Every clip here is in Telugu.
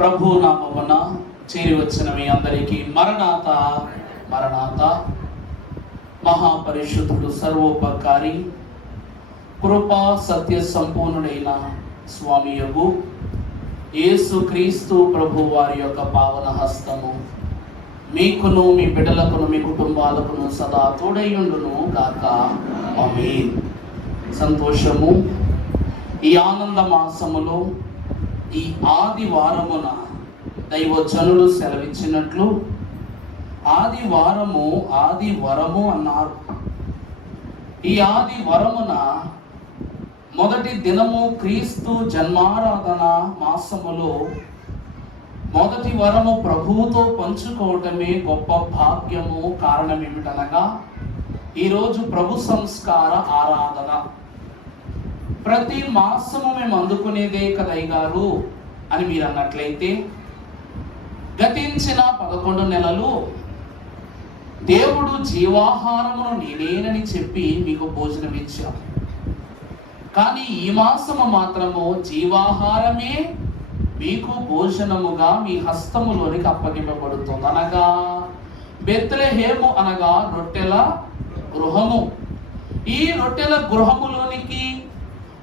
ప్రభు నామమున చేరి వచ్చిన మీ అందరికీ మరణాత మరణాత. మహాపరిశుద్ధుడు, సర్వోపకారి, కృపా సత్య సంపూర్ణుడైన స్వామి యొగు యేసు క్రీస్తు ప్రభు వారి యొక్క పావన హస్తము మీకును మీ బిడ్డలకును మీ కుటుంబాలకును సదా తోడైయుండును గాక. ఆమేన్. సంతోషము. ఈ ఆనంద మాసములో ఈ ఆదివారమున దైవజనులు సెలవిచ్చినట్లు ఆదివరము అన్నారు. ఈ ఆదివరమున మొదటి దినము క్రీస్తు జన్మారాధన మాసములో మొదటి వరము ప్రభువుతో పంచుకోవటమే గొప్ప భాగ్యము. కారణం ఏమిటనగా ఈరోజు ప్రభు సంస్కార ఆరాధన. ప్రతి మాసము మేము అందుకునేదే కదయ్యగారు అని మీరు అన్నట్లయితే, గతించిన 11 నెలలు దేవుడు జీవాహారమును నేనేనని చెప్పి మీకు భోజనం ఇచ్చాం. కానీ ఈ మాసము మాత్రము జీవాహారమే మీకు భోజనముగా మీ హస్తములోనికి అప్పగింపబడుతుంది. అనగా బెత్లెహేము అనగా రొట్టెల గృహము. ఈ రొట్టెల గృహములోనికి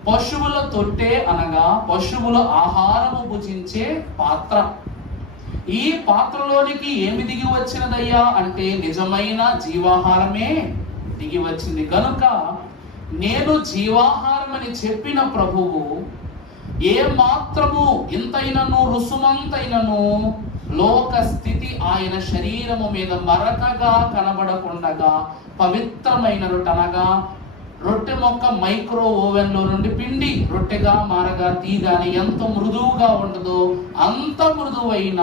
పశువుల తొట్టె అనగా పశువుల ఆహారము భుజించే పాత్ర. ఈ పాత్రలోనికి ఏమి దిగి వచ్చినదయ్యా అంటే నిజమైన జీవాహారమే దిగి వచ్చింది. కనుక నేను జీవాహారం అని చెప్పిన ప్రభువు ఏ మాత్రము ఇంతైనను రుసుమంతైనను లోక స్థితి ఆయన శరీరము మీద మరకగా కనబడకుండగా పవిత్రమైన రొట్టెనగా రొట్టె మొక్క మైక్రో ఓవెన్లో నుండి పిండి రొట్టెగా మారగా తీగానే ఎంత మృదువుగా ఉండదో అంత మృదువైన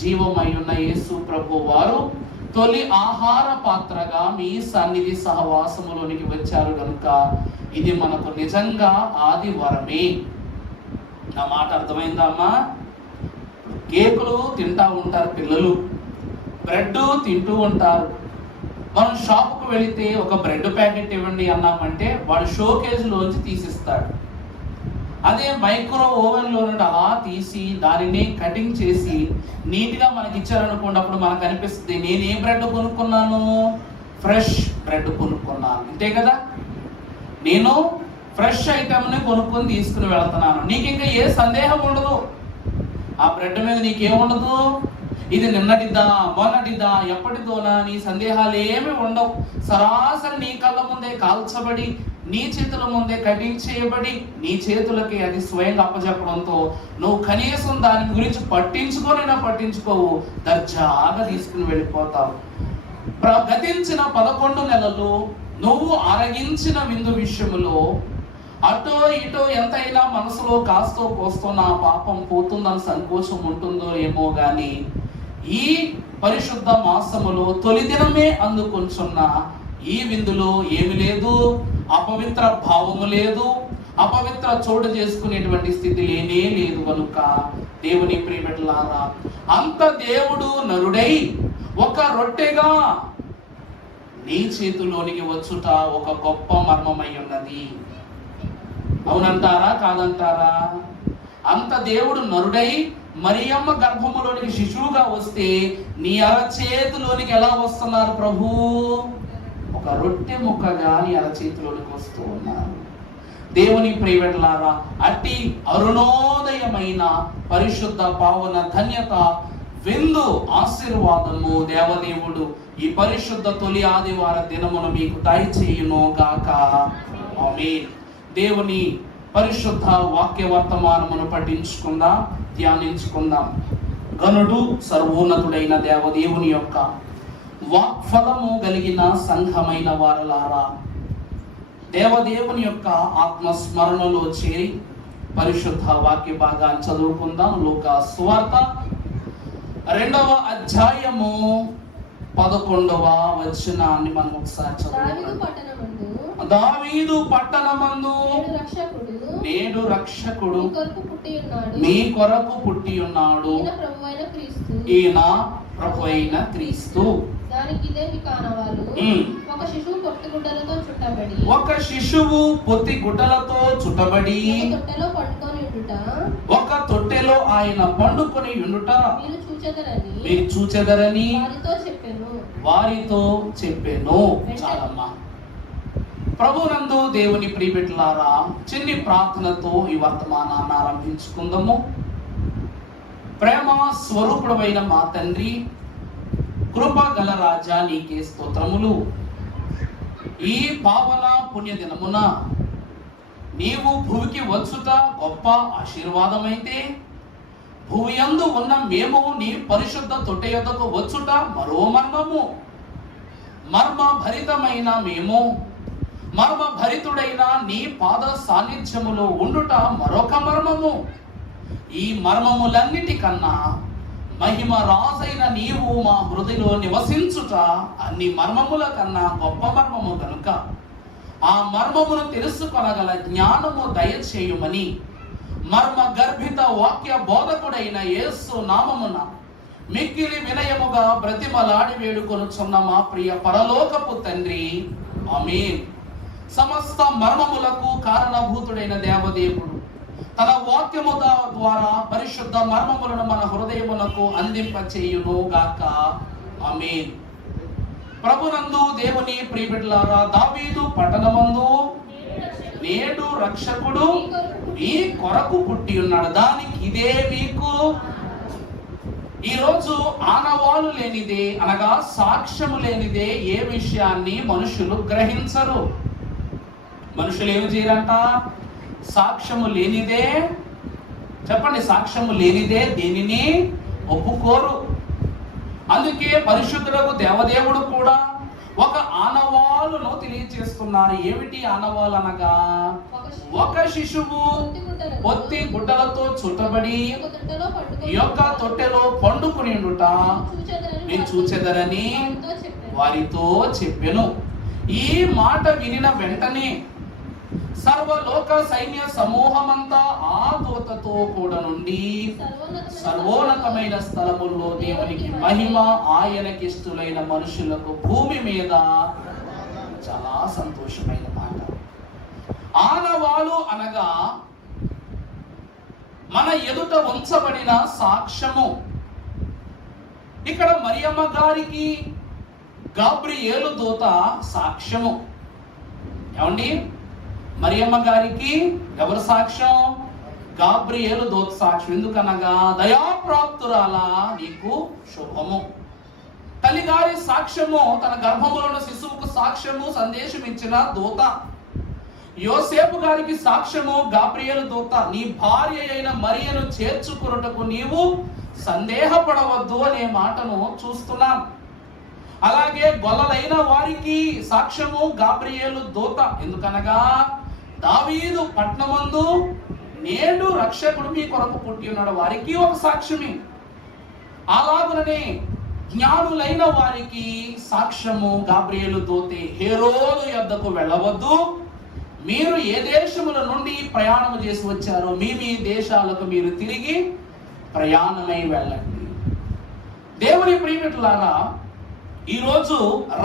జీవమైన యేసు ప్రభు వారు తొలి ఆహార పాత్రగా మీ సన్నిధి సహవాసములోనికి వచ్చారు. కనుక ఇది మనకు నిజంగా ఆదివారమే. నా మాట అర్థమైందా అమ్మా? కేకులు తింటా ఉంటారు పిల్లలు, బ్రెడ్ తింటూ ఉంటారు. మనం షాప్కు వెళితే ఒక బ్రెడ్ ప్యాకెట్ ఇవ్వండి అన్నామంటే వాడు షోకేజ్లోంచి తీసిస్తాడు. అదే మైక్రో ఓవెన్లో నుండి అలా తీసి దానిని కటింగ్ చేసి నీట్గా మనకి ఇచ్చారనుకోండి, అప్పుడు మనకు అనిపిస్తుంది నేను ఏ బ్రెడ్ కొనుక్కున్నాను? ఫ్రెష్ బ్రెడ్ కొనుక్కున్నాను. అంతే కదా, నేను ఫ్రెష్ ఐటమ్ని కొనుక్కొని తీసుకుని వెళ్తున్నాను. నీకు ఇంకా ఏ సందేహం ఉండదు. ఆ బ్రెడ్ మీద నీకేముండదు, ఇది నిన్నటిదా మొన్నటిదా ఎప్పటిదోనా నీ సందేహాలు ఏమి ఉండవు. సరాసరి నీ కళ్ళ ముందే కాల్చబడి నీ చేతుల ముందే కటింగ్ చేయబడి నీ చేతులకి అది స్వయంగా అప్పచెప్పడంతో నువ్వు కనీసం దాని గురించి పట్టించుకోవు, దర్జాగా తీసుకుని వెళ్ళిపోతావు. గతించిన 11 నెలలు నువ్వు అరగించిన విందు విషయములో అటో ఇటో ఎంతైనా మనసులో కాస్తో కోస్తో నా పాపం పోతుందని సంకోచం ఉంటుందో ఏమో గాని ఈ పరిశుద్ధ మాసములో తొలి దినమే అందుకొంచున్న ఈ విందులో ఏమి లేదు, అపవిత్ర భావము లేదు, అపవిత్ర చోటు చేసుకునేటువంటి స్థితి లేనే లేదు. కనుక దేవుని ప్రియబిడ్డలారా, అంత దేవుడు నరుడై ఒక రొట్టెగా నీ చేతిలోనికి వచ్చుట ఒక గొప్ప మర్మమై ఉన్నది. అవునంటారా కాదంటారా? అంత దేవుడు నరుడై మరియమ్మ గర్భములోనికి శిశువుగా వస్తే నీ అరచేతిలోనికి ఎలా వస్తున్నారు ప్రభు? ఒక రొట్టె ముక్కగా నీ అరచేతిలోనికి వస్తూ ఉన్నారు. దేవుని ప్రియబిడ్డలారా, అట్టి అరుణోదయమైన పరిశుద్ధ పావన ధన్యత విందు ఆశీర్వాదము దేవదేవుడు ఈ పరిశుద్ధ తొలి ఆదివార దినమున మీకు దయచేయును గాక. ఆమేన్. దేవుని పరిశుద్ధ వాక్య వర్తమానమును పఠించుకుందాం, ధ్యానించుకుందాం. గనుడు సర్వోన్నతుడైన దేవదేవుని యొక్క వాక్ఫలము కలిగిన సంఘమైన వారలారా, దేవదేవుని యొక్క ఆత్మస్మరణలో చేరి పరిశుద్ధ వాక్య భాగాన్ని చదువుకుందాం. లూకా సువార్త 2వ అధ్యాయము 11వ వచనాన్ని మనం ఒకసారి చదువుకుందాం. దావీదు పట్టణమందు నేడు రక్షకుడు మీ కొరకు పుట్టి ఉన్నాడు, ఈయన ప్రభువైన క్రీస్తు. దానికి ఇదేమి కానవాళ్ళు ఒక ఒక శిశువు పొత్తిగుడ్డలతో చుట్టబడి ఒక తొట్టెలో ఆయన పండుకొని ఉండుట మీరు చూచెదరని వారితో చెప్పెను. చాలమ్మా. ప్రభునందు దేవుని ప్రియబిడ్డలారా, చిన్ని ప్రార్థనతో ఈ వర్తమానాన్ని ఆరంభించుకుందాము. ప్రేమ స్వరూపుడైన మా తండ్రి, కృప గల రాజా, నీకే స్తోత్రములు. ఈ పావన పుణ్య దినమున నీవు భూమికి వచ్చుట గొప్ప ఆశీర్వాదమైతే, భూమి యందు ఉన్న మేము నీ పరిశుద్ధ తొట్టె యొద్దకు వచ్చుట మరో మర్మము. మర్మ భరితమైన మేము, మర్మ భరితుడైన నీ పాద సాన్నిధ్యములో ఉండుట మరొక మర్మము. ఈ మర్మములన్నిటికన్నా మహిమ రాజైన నీవు మా హృదయంలో నివసించుట అన్ని మర్మముల కన్నా గొప్ప మర్మము కనుక ఆ మర్మమును తెలుసుకొనగల జ్ఞానము దయచేయుమని మర్మ గర్భిత వాక్య బోధకుడైన యేసు నామమున మిక్కిలి వినయముగా బ్రతిమలాడి వేడుకొనుచున్న మా ప్రియ పరలోకపు తండ్రి, ఆమేన్. సమస్త మర్మములకు కారణభూతుడైన దేవదేవుడు తన వాక్యము ద్వారా పరిశుద్ధ మర్మములను మన హృదయములకు అందింపచేయును గాక. ఆమేన్. ప్రభునందు దేవుని ప్రియబిడ్డలారా, దావీదు పట్టణమందు నేడు రక్షకుడు మీ కొరకు పుట్టి ఉన్నాడు. దానికి ఇదే మీకు ఈరోజు ఆనవాలు లేనిదే, అనగా సాక్ష్యము లేనిదే ఏ విషయాన్ని మనుషులు గ్రహించరు. మనుషులు ఏమి చేయరంట? సాక్ష్యము లేనిదే, చెప్పండి, సాక్ష్యము లేనిదే దేనిని ఒప్పుకోరు. అందుకే పరిశుద్ధులకు దేవదేవుడు కూడా ఒక ఆనవాలును తెలియజేస్తున్నారు. ఏమిటి ఆనవాలు అనగా, ఒక శిశువు పొత్తి గుడ్డలతో చుట్టబడి యొక్క తొట్టెలో పండుకుని ఉండుట మీరు చూచెదరని వారితో చెప్పెను. ఈ మాట వినిన వెంటనే సర్వలోక సైన్య సమూహమంతా ఆ దూతతో కూడా నుండి సర్వోన్నతమైన స్థలముల్లో దేవునికి మహిమ, ఆయనకిష్టులైన మనుషులకు భూమి మీద. చాలా సంతోషమైన మాట. ఆనవాలు అనగా మన ఎదుట ఉంచబడిన సాక్ష్యము. ఇక్కడ మరియమ్మ గారికి గాబ్రియేలు దూత సాక్ష్యము. ఏమండి? మరియమ్మ గారికి ఎవరు సాక్ష్యం? గాబ్రియేలు దూత సాక్ష్యం. ఎందుకనగా, దయాప్రాప్తురాలా నీకు శుభము. తల్లిగారి సాక్ష్యము, తన గర్భములో ఉన్న శిశువుకు సాక్ష్యము, సందేశం ఇచ్చిన దూత. యోసేపు గారికి సాక్ష్యము గాబ్రియేలు దూత. నీ భార్య అయిన మరియను చేర్చుకొనుటకు నీవు సందేహపడవద్దు అనే మాటను చూస్తున్నాం. అలాగే గొల్లలైన వారికి సాక్ష్యము గాబ్రియేలు దూత. ఎందుకనగా, దావీదు పట్టణమందు నేడు రక్షకుడు మీ కొరకు పుట్టి ఉన్నాడు, వారికి ఒక సాక్ష్యమే. అలాగుననే జ్ఞానులైన వారికి సాక్ష్యము గాబ్రియేలు దూతే. హేరోదు యొద్దకు వెళ్ళవద్దు, మీరు ఏ దేశముల నుండి ప్రయాణం చేసి వచ్చారో మీ మీ దేశాలకు మీరు తిరిగి ప్రయాణమై వెళ్ళండి. దేవుని ప్రియమిత్రులారా, ఈరోజు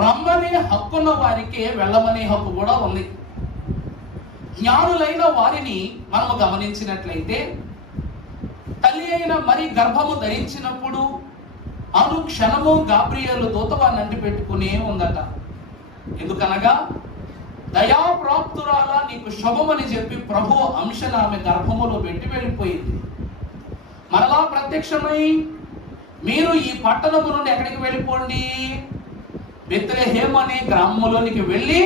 రమ్మనే హక్కున్న వారికే వెళ్ళమనే హక్కు కూడా ఉంది. జ్ఞానులైన వారిని మనము గమనించినట్లయితే, తల్లి అయిన మరి గర్భము ధరించినప్పుడు అనుక్షణము గాబ్రియేలు దూత వారిని అంటి పెట్టుకునే ఉందట. ఎందుకనగా, దయాప్రాప్తురాలా నీకు శుభమని చెప్పి ప్రభు అంశను ఆమె గర్భములో పెట్టి వెళ్ళిపోయింది. మరలా ప్రత్యక్షమై, మీరు ఈ పట్టణము నుండి ఎక్కడికి వెళ్ళిపోండి, బెత్లెహేం అనే గ్రామంలోనికి వెళ్ళి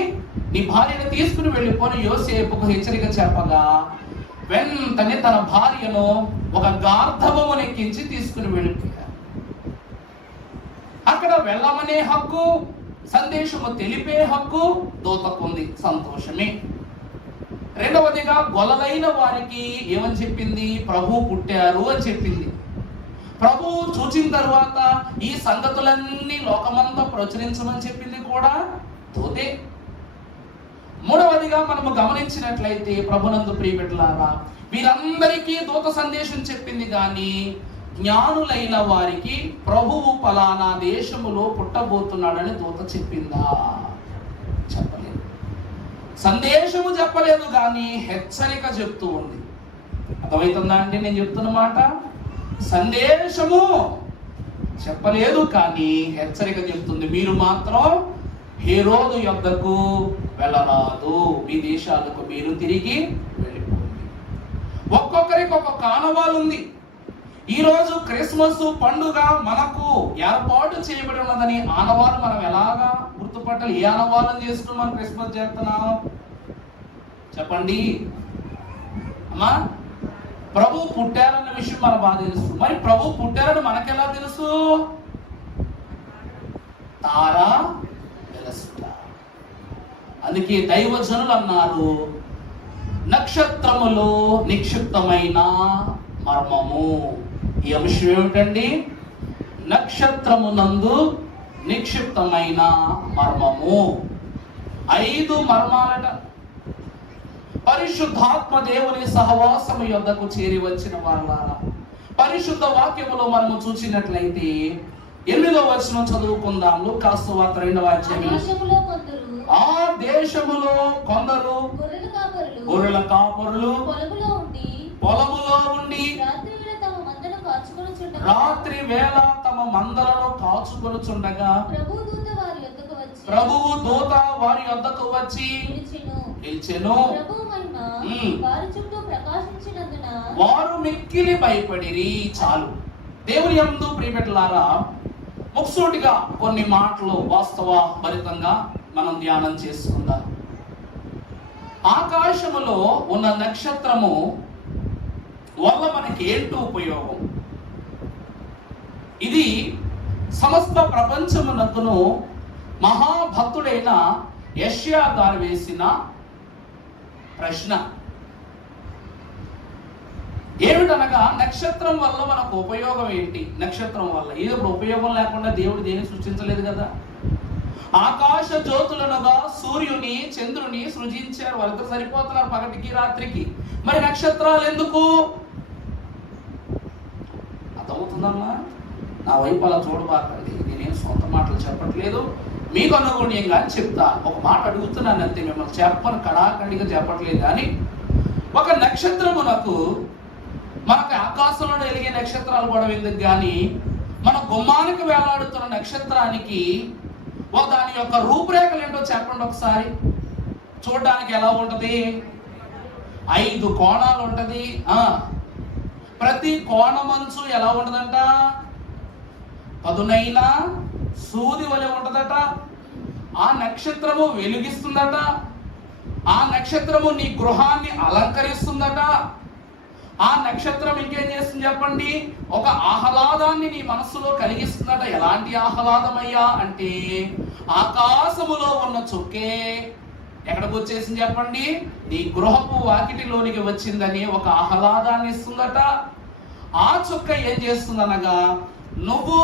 నీ భార్యను తీసుకుని వెళ్ళిపోని యోసేపుకు హెచ్చరిక చెప్పగా, వెంటనే తన భార్యను ఒక గార్ధబమును ఎక్కించి తీసుకుని వెళ్ళిపోయారు. అక్కడ వెళ్ళమనే హక్కు, సందేశము తెలిపే హక్కు దూతకుంది. సంతోషమే. రెండవదిగా, గొల్లలైన వారికి ఏమని చెప్పింది? ప్రభు పుట్టారు అని చెప్పింది. ప్రభు చూచిన తర్వాత ఈ సంగతులన్నీ లోకమంతా ప్రచురించమని చెప్పింది కూడా దూతే. మూడవదిగా మనము గమనించినట్లయితే, ప్రభునందు ప్రియబిడ్డలారా, వీరందరికీ దూత సందేశం చెప్పింది, కానీ జ్ఞానులైన వారికి ప్రభువు ఫలానా దేశములో పుట్టబోతున్నాడని దూత చెప్పిందా? చెప్పలేదు. సందేశము చెప్పలేదు కానీ హెచ్చరిక చెప్తూ ఉంది. అర్థమవుతుందా అండి నేను చెప్తున్న మాట? సందేశము చెప్పలేదు కానీ హెచ్చరిక చెప్తుంది. మీరు మాత్రం హేరోదు యొద్దకు వెళ్ళరాదు, మీ దేశాలకు మీరు తిరిగి వెళ్ళిపోండి. ఒక్కొక్కరికి ఒక్కొక్క ఆనవాలు ఉంది. ఈరోజు క్రిస్మస్ పండుగ మనకు ఏర్పాటు చేయబడి ఉన్నదని ఆనవాలు మనం ఎలాగా గుర్తుపట్టాలి? ఏ ఆనవాళ్ళని చేసుకుని మనం క్రిస్మస్ చేస్తున్నాం చెప్పండి అమ్మా? ప్రభు పుట్టారన్న విషయం మనకు బాగా తెలుసు. మరి ప్రభు పుట్టారని మనకెలా తెలుసు? తారా వెలుగుట. అందుకే దైవజనులు అన్నారు, నక్షత్రములో నిక్షిప్తమైన మర్మము. ఈ అంశం ఏమిటండి? నక్షత్రమునందు నిక్షిప్తమైన మర్మము. 5 మర్మాలట. పరిశుద్ధాత్మ దేవుని సహవాసము యొద్దకు చేరి వచ్చిన వారులారా, పరిశుద్ధ వాక్యములో మనము చూసినట్లయితే 8వ వచనం చదువుకుందాం. లూకాసు సువార్త 2వ అధ్యాయం. ఆ దేశములో కొందరు గొర్రెల కాపరులు పొలములో ఉండి రాత్రి వేళ తమ మందలను కాచుకొనుచుండగా ప్రభువు దూత వారి యొద్దకు వచ్చి నిలిచెను. వారు మిక్కిలి భయపడిరి. చాలు. దేవుని యందు ప్రియబిడ్డలారా, ముఖ్సూటిగా కొన్ని మాటలు వాస్తవ భరితంగా మనం ధ్యానం చేసుకుందాం. ఆకాశములో ఉన్న నక్షత్రము వల్ల మనకి ఏంటో ఉపయోగం? ఇది సమస్త ప్రపంచమునకును మహాభక్తుడైన యెషయా గారు వేసిన ప్రశ్న. ఏమిటనగా, నక్షత్రం వల్ల మనకు ఉపయోగం ఏంటి? నక్షత్రం వల్ల ఏదో ఉపయోగం లేకుండా దేవుడు దేన్ని సృష్టించలేదు కదా. ఆకాశ జ్యోతులనుగా సూర్యుని చంద్రుని సృజించారు. వాళ్ళతో సరిపోతున్నారు పగటికి రాత్రికి. మరి నక్షత్రాలు ఎందుకు? అర్థమవుతుందమ్మా? నా వైపు అలా చూడబాకండి. నేనేం సొంత మాటలు చెప్పట్లేదు, మీకు అనుగుణ్యంగా చెప్తా. ఒక మాట అడుగుతున్నాను అంతే, మిమ్మల్ని చెప్పను, కడాఖండిగా చెప్పట్లేదు. కానీ ఒక నక్షత్రమునకు, మనకు ఆకాశంలో వెలిగే నక్షత్రాలు కూడా ఎందుకు కానీ, మన గుమ్మానికి వేలాడుతున్న నక్షత్రానికి దాని యొక్క రూపురేఖలు ఏంటో చెప్పండి ఒకసారి. చూడడానికి ఎలా ఉంటది? 5 కోణాలు ఉంటది. ప్రతి కోణమంచు ఎలా ఉంటదంట? పదునైన సూది వలె ఉంటదట. ఆ నక్షత్రము వెలుగిస్తుందట. ఆ నక్షత్రము నీ గృహాన్ని అలంకరిస్తుందట. ఆ నక్షత్రం ఇంకేం చేస్తుంది చెప్పండి? ఒక ఆహ్లాదాన్ని నీ మనస్సులో కలిగిస్తుందట. ఎలాంటి ఆహ్లాదమయ్యా అంటే, ఆకాశములో ఉన్న చుక్కే ఎక్కడికి వచ్చేసింది చెప్పండి? నీ గృహపు వాకిటిలోనికి వచ్చిందని ఒక ఆహ్లాదాన్ని ఇస్తుందట. ఆ చుక్క ఏం చేస్తుందనగా, నువ్వు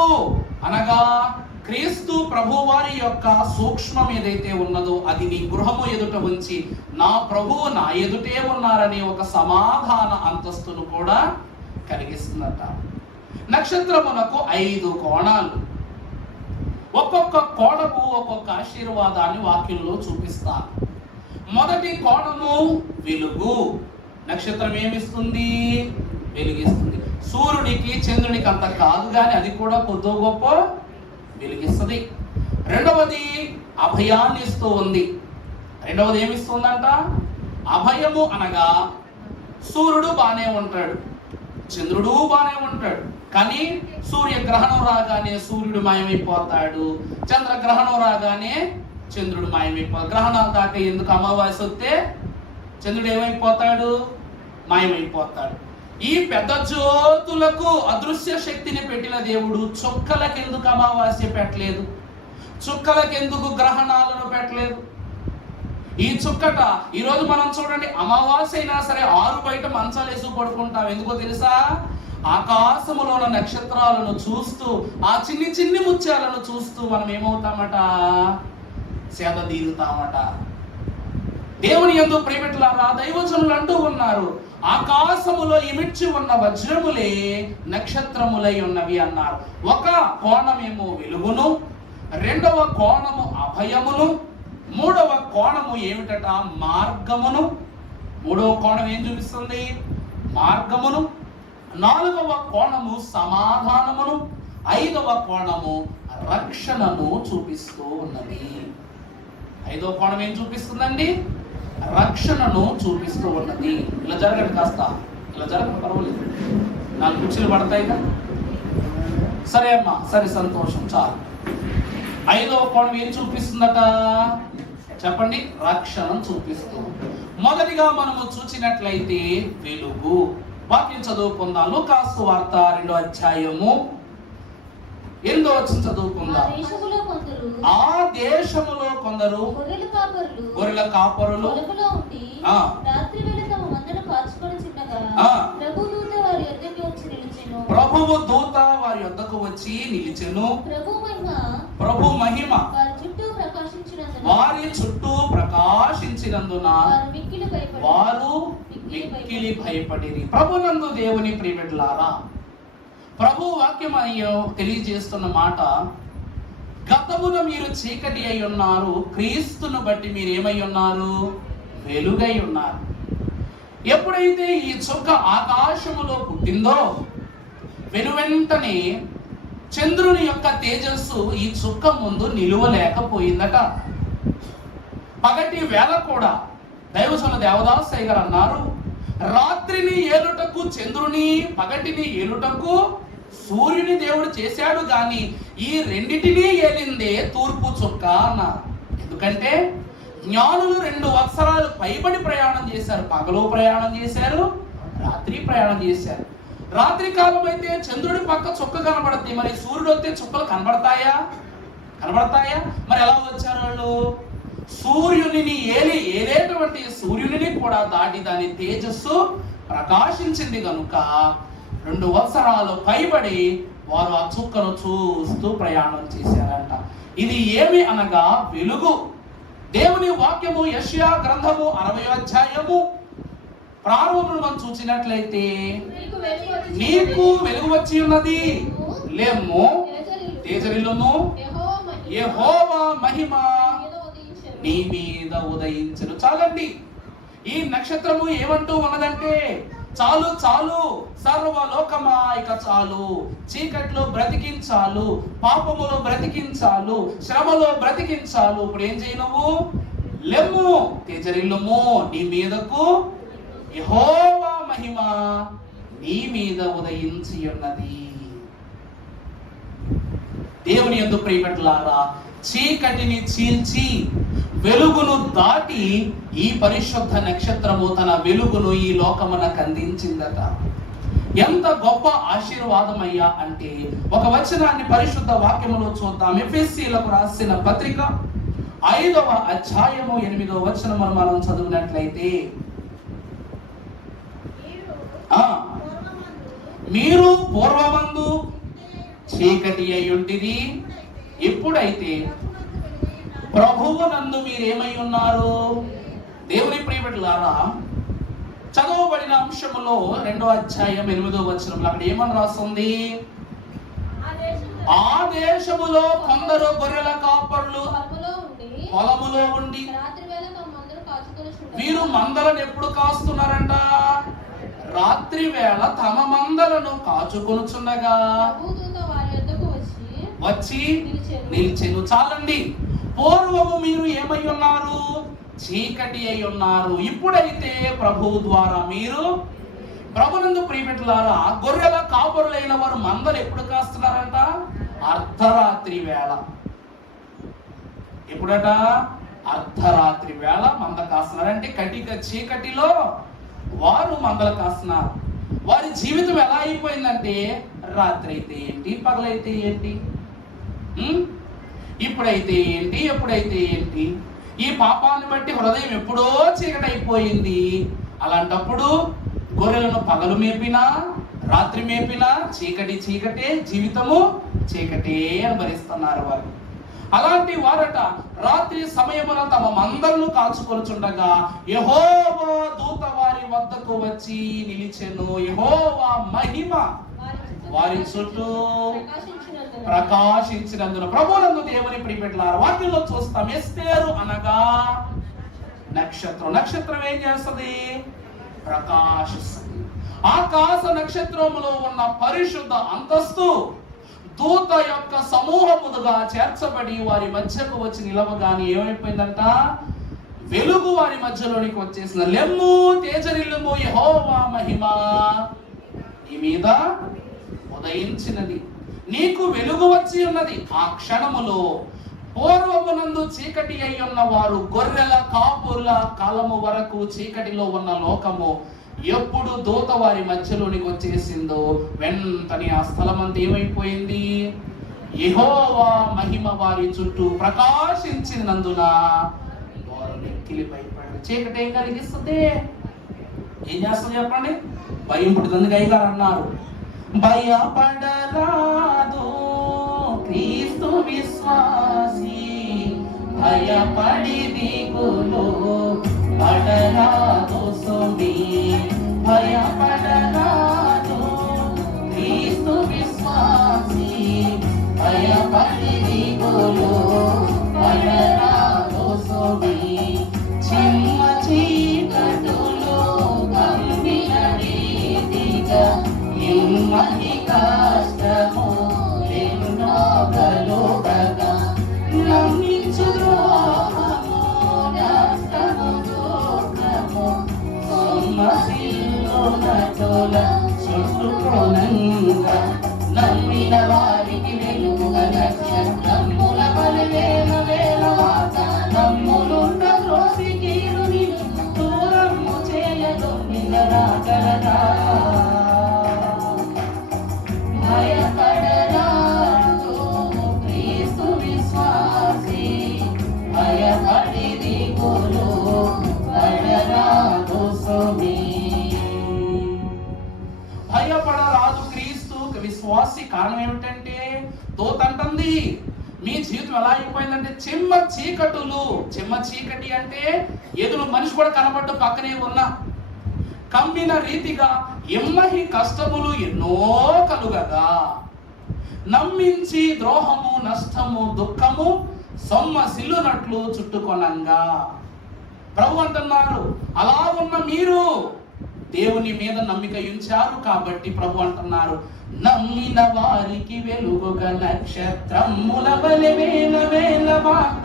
అనగా క్రీస్తు ప్రభువారి యొక్క సూక్ష్మం ఏదైతే ఉన్నదో అది నీ గృహము ఎదుట ఉంచి, నా ప్రభువు నా ఎదుటే ఉన్నారని ఒక సమాధాన అంతస్తును కూడా కలిగిస్తుందట. నక్షత్రమునకు 5 కోణాలు. ఒక్కొక్క కోణము ఒక్కొక్క ఆశీర్వాదాన్ని వాక్యంలో చూపిస్తారు. మొదటి కోణము వెలుగు. నక్షత్రం ఏమిస్తుంది? వెలిగిస్తుంది. సూర్యునికి చంద్రునికి అంత కాదు కానీ అది కూడా కొద్దో గొప్ప వెలిగిస్తుంది. రెండవది అభయాన్ని ఇస్తూ ఉంది. రెండవది ఏమిస్తుందంట? అభయము అనగా సూర్యుడు బానే ఉంటాడు, చంద్రుడు బానే ఉంటాడు, కానీ సూర్యగ్రహణం రాగానే సూర్యుడు మాయమైపోతాడు, చంద్రగ్రహణం రాగానే చంద్రుడు మాయమైపోతాడు. గ్రహణాలు దాకా ఎందుకు? అమావాస్య వస్తే చంద్రుడు ఏమైపోతాడు? మాయమైపోతాడు. ఈ పెద్ద జ్యోతులకు అదృశ్య శక్తిని పెట్టిన దేవుడు చుక్కలకెందుకు అమావాస్య పెట్టలేదు? చుక్కలకెందుకు గ్రహణాలను పెట్టలేదు? ఈ చుక్కట ఈరోజు మనం చూడండి, అమావాస్య అయినా సరే 6 బయట మంచాలు వేసి పడుకుంటాం. ఎందుకో తెలుసా? ఆకాశములో ఉన్న నక్షత్రాలను చూస్తూ, ఆ చిన్ని చిన్ని ముత్యాలను చూస్తూ మనం ఏమవుతామట? సేద తీరుతామట. దేవుని యందు ప్రియబిడ్డలారా, దైవజనులు అంటూ ఉన్నారు, ఆకాశములో ఇమిడ్చి ఉన్న వజ్రములే నక్షత్రములై ఉన్నవి అన్నారు. ఒక కోణమేమో వెలుగును, రెండవ కోణము అభయమును, మూడవ కోణము ఏమిటట? మార్గమును. మూడవ కోణం ఏం చూపిస్తుంది? మార్గమును. నాలుగవ కోణము సమాధానమును. ఐదవ కోణము రక్షణను చూపిస్తూ ఉన్నది. ఐదవ కోణం ఏం చూపిస్తుందండి? రక్షణను చూపిస్తూ ఉన్నది. ఇలా జరగండి, కాస్త ఇలా జరగదు, పర్వాలేదు, 4 కుర్చీలు పడతాయిగా. సరే అమ్మా, సరే, సంతోషం, చాలు. ఐదవ కోణం ఏం చూపిస్తుందట చెప్పండి? రక్షణను చూపిస్తూ. మొదటిగా మనము చూసినట్లయితే వెలుగు. వాక్యం చదువుకుందాం. లూకాసు సువార్త 2వ అధ్యాయము 8వ వచనం చదువుకుందాం. ఆ దేశములో కొందరు గొర్రెల కాపరులు ప్రభువు దూత వారి యొద్దకు వచ్చి నిలిచెను. ప్రభు మహిమ వారి చుట్టూ ప్రకాశించినందున వారు మిక్కిలి భయపడిరి. ప్రభునందు దేవుని ప్రియబిడ్డలారా, ప్రభు వాక్యం తెలియజేస్తున్న మాట, గతమున మీరు చీకటి అయి ఉన్నారు, క్రీస్తును బట్టి మీరు ఏమై ఉన్నారు? వెలుగై ఉన్నారు. ఎప్పుడైతే ఈ చుక్క ఆకాశములో పుట్టిందో వెనువెంటనే చంద్రుని యొక్క తేజస్సు ఈ చుక్క ముందు నిలువలేకపోయిందట. పగటి వేళ కూడా దైవజనుల దేవదాసయ్య గారు అన్నారు, రాత్రిని ఏలుటకు చంద్రుని, పగటిని ఏలుటకు సూర్యుని దేవుడు చేశాడు, గాని ఈ రెండిటినీ ఏలిందే తూర్పు చుక్క అన్నారు. ఎందుకంటే జ్ఞానులు 2 వత్సరాలు పైబడి ప్రయాణం చేశారు. పగలు ప్రయాణం చేశారు, రాత్రి ప్రయాణం చేశారు. రాత్రి కాలం అయితే చంద్రుడి పక్క చుక్క కనబడుతుంది, మరి సూర్యుడు వస్తే చుక్కలు కనబడతాయా? మరి ఎలా వచ్చారు వాళ్ళు? సూర్యుని ఏలేటువంటి సూర్యుని కూడా దాటి దాని తేజస్సు ప్రకాశించింది కనుక 2 వత్సరాలు పైబడి వారు ఆ చుక్కను చూస్తూ ప్రయాణం చేశారంట. ఇది ఏమి అనగా వెలుగు. దేవుని వాక్యము యెషయా గ్రంథము 60వ అధ్యాయము ప్రారంభమును మనం చూసినట్లయితే, నీకు వెలుగు వచ్చి ఉన్నది, లేము, తేజరిల్లుము, యెహోవా మహిమ నీ మీద ఉదయించును. చాలండి. ఈ నక్షత్రము ఏమంటూ ఉన్నదంటే, చాలు చాలు, సర్వలోకమా ఇక చాలు, చీకట్లో బ్రతికించాలు, పాపములో బ్రతికించాలు, శ్రమలో బ్రతికించాలు. ఇప్పుడు ఏం చేయనువు? లెమ్ము, తేజరిల్లుము, నీ మీదకు యెహోవా మహిమ నీ మీద ఉదయించి ఉన్నది. దేవుని యందు ప్రియబిడ్డలారా, చీకటిని చీల్చి వెలుగును దాటి ఈ పరిశుద్ధ నక్షత్రము తన వెలుగును ఈ లోకమునకు అందించిందట. ఎంత గొప్ప ఆశీర్వాదం అయ్యా అంటే, ఒక వచనాన్ని పరిశుద్ధ వాక్యములో చూద్దాం. ఎఫెసీయులకు రాసిన పత్రిక 5వ అధ్యాయము 8వ వచనమును మనం చదివినట్లయితే, మీరు పూర్వమందు చీకటి అయి ఉంటిరి, ఇప్పుడైతే ప్రభువు నందు మీరేమై ఉన్నారు? దేవుని ప్రియబిడ్డలారా, చదవబడిన అంశములో 2వ అధ్యాయం 8వ వచనంలో అక్కడ ఏమని రాస్తుంది? ఆ దేశములో కొందరు గొర్రెల కాపరులు పొలములో ఉండి వీరు మందలను ఎప్పుడు కాస్తున్నారంట? రాత్రి వేళ తమ మందలను కాచుకొనుచుండగా వచ్చి నిలిచెను. చాలండి. పూర్వము మీరు ఏమై ఉన్నారు? చీకటి అయి ఉన్నారు. ఇప్పుడైతే ప్రభువు ద్వారా మీరు ప్రభునందు ప్రియబిడ్డలారా, గొర్రెల కాపరులైన వారు మందలు ఎప్పుడు కాస్తున్నారంట? అర్ధరాత్రి వేళ. ఎప్పుడట? అర్ధరాత్రి వేళ మంద కాస్తున్నారు. అంటే కటిక చీకటిలో వారు మందలు కాస్తున్నారు. వారి జీవితం ఎలా అయిపోయిందంటే, రాత్రి అయితే ఏంటి, పగలైతే ఏంటి, ఇప్పుడైతే ఏంటి, ఎప్పుడైతే ఏంటి, ఈ పాపాన్ని బట్టి హృదయం ఎప్పుడో చీకటి అయిపోయింది. అలాంటప్పుడు గొర్రెలను పగలు మేపినా రాత్రి మేపినా చీకటే, జీవితము చీకటే అనుభవిస్తున్నారు వారు. అలాంటి వారట రాత్రి సమయమున తమ మందలను కాచుకొనుచుండగా యెహోవా దూత వారి వద్దకు వచ్చి నిలిచెను. యెహోవా మహిమ వారి చుట్టూ ప్రకాశించినందున ప్రకాశించినందున. ప్రభువునందు దేవుని ప్రియబిడ్డలారా, వాక్యంలో చూస్తాం ఎస్తేరు అనగా నక్షత్రం. నక్షత్రం ఏం చేస్తుంది? ప్రకాశిస్తుంది. ఆకాశ నక్షత్రములో ఉన్న పరిశుద్ధ అంతస్తు దూత యొక్క సమూహముగా చేర్చబడి వారి మధ్యకు వచ్చి నిలవగానే ఏమైపోయిందంట? వెలుగు వారి మధ్యలోనికి వచ్చేసిన. లెమ్ము తేజరిల్లుము, యెహోవా మహిమ ఈ మీద ఉదయించినది, నీకు వెలుగు వచ్చి ఉన్నది. ఆ క్షణములో పూర్వమునందు చీకటి అయి ఉన్న వారు గొర్రెల కాపుల కాలము వరకు చీకటిలో ఉన్న లోకము ఎప్పుడు దూత వారి మధ్యలోనికి వచ్చేసిందో వెంటనే ఆ స్థలం అంతా ఏమైపోయింది? యెహోవా మహిమ వారి చుట్టూ ప్రకాశించినందున వారు మిక్కిలి భయపడారు. చీకటి ఏం కలిగిస్తుంది? ఏం చేస్తుంది చెప్పండి? భయం పుడుతుంది. గైగారు అన్నారు, భయపడరాదు క్రీస్తు విశ్వాసి, భయపడి దిగులు పడరాదు సుమి, భయపడరాదు క్రీస్తు విశ్వాసి, భయపడి దిగులు పడరాదు సుమి. చిమ్మ చీకటులో గంభీర రీతిగా ఇమ్మని కష్టము ఎన్నో గలుగగా, నమ్మించు ద్రోహము నష్టము దుఃఖము సొమ్మసిల్లునటుల చుట్టుకొనంగా, నమ్మిన వారికి వెలుగుగా నక్షత్రముల వలె వేల వేల వాగ్దానములున్న త్రోసి కీడుని దూరము చేయదొమ్మిదరాగలదా. భయపడరాదు క్రీస్తు విశ్వాసి, భయపడి దిగులు పడరాదు సుమి. భయపడరాదు క్రీస్తు విశ్వాసి. కారణం ఏమిటంటే దూత అంటుంది మీ జీవితం ఎలా అయిపోయిందంటే చిమ్మ చీకటులు. చిమ్మ చీకటి అంటే ఎదురు మనిషి కూడా కనబడ్డ పక్కనే ఉన్న కమ్మిన రీతిగా ఎమ్మహి కష్టములు ఎన్నో కలుగగా, నమ్మించి ద్రోహము నష్టము దుఃఖము సొమ్మసిల్లునట్లు చుట్టుకొనంగా. ప్రభు అంటున్నారు, అలా ఉన్న మీరు దేవుని మీద నమ్మిక ఉంచారు కాబట్టి ప్రభు అంటున్నారు, నమ్మిన వారికి వెలుగుగా నక్షత్రముల వలె వేల వేల మాట,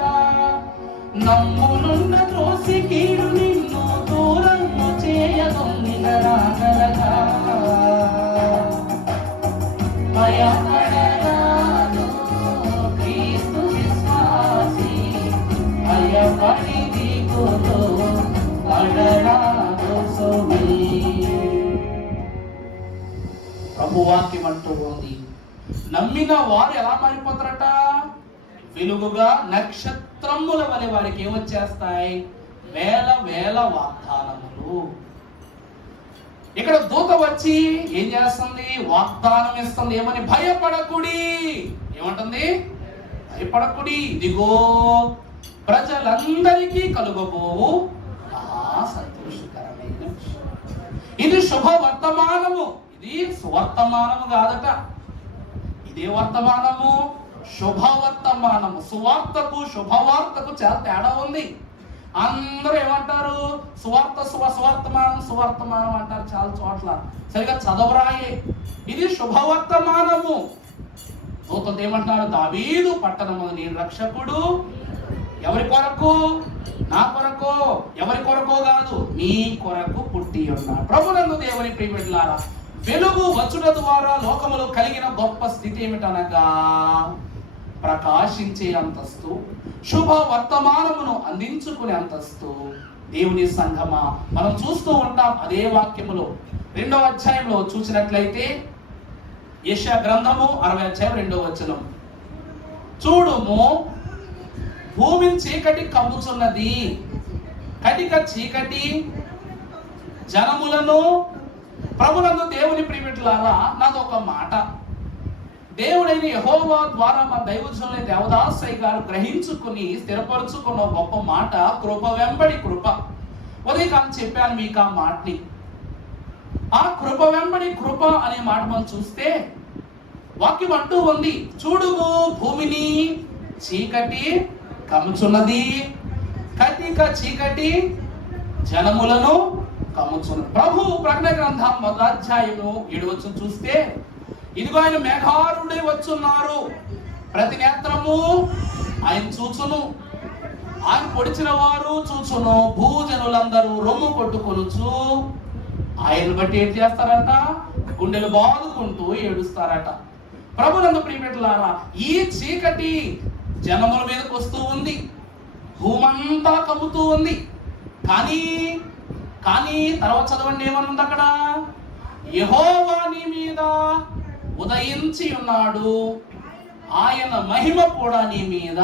నమ్ములున్న త్రోసి కీడు నిన్ను దూరము చేయదొమ్మిదరాగలగా. భయపడరాదు క్రీస్తు విశ్వాసి, భయపడి దిగులు పడరాదు సుమి. ప్రభువాక్యం అంటూ ఉంది, నమ్మిన వారు ఎలా మారిపోతారట? వెలుగుగా నక్షత్రముల వలె వారికి ఏమొచ్చేస్తాయి? వేల వేల వాగ్దానములు. ఇక్కడ దూత వచ్చి ఏం చేస్తుంది? వాగ్దానం ఇస్తుంది. ఏమని? భయపడకుడి. ఏమంటుంది? భయపడకుడి, ఇదిగో ప్రజలందరికీ కలుగబోవు మహా సంతోషకరమైన విషయం. ఇది శుభ వర్తమానము. ఇది సువర్తమానము కాదట. ఇదే వర్తమానము, శుభవర్తమానము. సువార్తకు శుభవార్తకు చాలా తేడా ఉంది. అందరూ ఏమంటారు? సువర్తమానం అంటారు చాలా చోట్ల. సరిగా చదవరాయే. ఇది శుభవర్తమానము. దూతలు ఏమంటున్నారు? దావీదు పట్టణము నీ రక్షకుడు ఎవరి కొరకు? నా కొరకు. ఎవరి కొరకు కాదు, నీ కొరకు పుట్టి ఉన్నాడు. ప్రభునందు దేవుని ప్రియబిడ్డలారా, వెలుగు వచ్చుట ద్వారా లోకములో కలిగిన గొప్ప స్థితి ఏమిటనగా ప్రకాశించే అంతస్తు, శుభ వర్తమానమును అందించుకునే అంతస్తు. దేవుని సంఘమా, మనం చూస్తూ ఉంటాం అదే వాక్యములో 2వ అధ్యాయంలో చూసినట్లయితే యెషయా గ్రంథము 60వ అధ్యాయం 2వ వచనం, చూడుము భూమిని చీకటి కమ్ముచున్నది, కటిక చీకటి జనములను. ప్రభునందు దేవుని ప్రియమిట్లారా, నాదొక మాట. దేవుడైన యెహోవా ద్వారా మా దైవజనులైన దేవదాసయ్య గారు గ్రహించుకుని స్థిరపరుచుకున్న గొప్ప మాట కృప వెంబడి కృప. ఉదయకాలం చెప్పాను మీకు ఆ మాటని. ఆ కృప వెంబడి కృప అనే మాట మనం చూస్తే వాక్యం అంటూ ఉంది, చూడుము భూమిని చీకటి కమ్ముచున్నది, కటిక చీకటి జనములను కమ్ముచున్నది. ప్రభు ప్రకటన గ్రంథం 1వ అధ్యాయము 7వ వచనం చూస్తే, ఇదిగో ఆయన మేఘారుడై వచ్చున్నారు, ప్రతి నేత్రము ఆయన చూచును, ఆయన పొడిచిన వారు చూచును, భూజనులందరూ రొమ్ము కొట్టుకొనుచు ఆయన బట్టి ఏం చేస్తారంట? గుండెలు బాదుకుంటూ ఏడుస్తారట. ప్రభునందు ప్రియమిత్రులారా, ఈ చీకటి జనముల మీదకి వస్తూ ఉంది, భూమంతా కమ్ముతూ ఉంది. కానీ తర్వాత చదవండి ఏమనుంది అక్కడ? యెహోవా నీ మీద ఉదయించి ఉన్నాడు, ఆయన మహిమ కూడా నీ మీద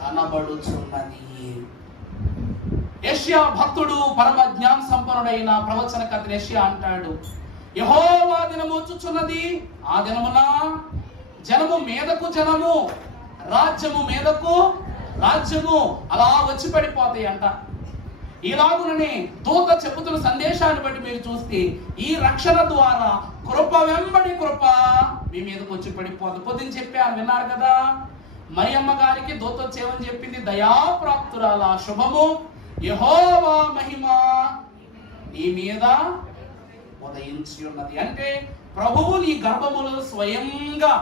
కనబడుచున్నది. యెషయా భక్తుడు, పరమ జ్ఞాన సంపన్నుడైన ప్రవచనకర్త యెషయా అంటాడు, యెహోవా దినము వచ్చుచున్నది, ఆ దినమున జనము మీదకు జనము, రాజ్యము మీదకు రాజ్యము అలా వచ్చి పడిపోతాయి అంట. ఇలాగుననే దూత చెప్పుతున్న సందేశాన్ని బట్టి మీరు చూస్తే, ఈ రక్షణ ద్వారా కృప వెంబడి కృప మీ మీదకి వచ్చి పడిపోతుంది. పొద్దున చెప్పాను, విన్నారు కదా, మరియమ్మ గారికి దూత వచ్చేవని చెప్పింది, దయాప్రాప్తురాల శుభము, యెహోవా మహిమ నీ మీద ఉదయించి ఉన్నది. అంటే ప్రభువు నీ గర్భములో స్వయంగా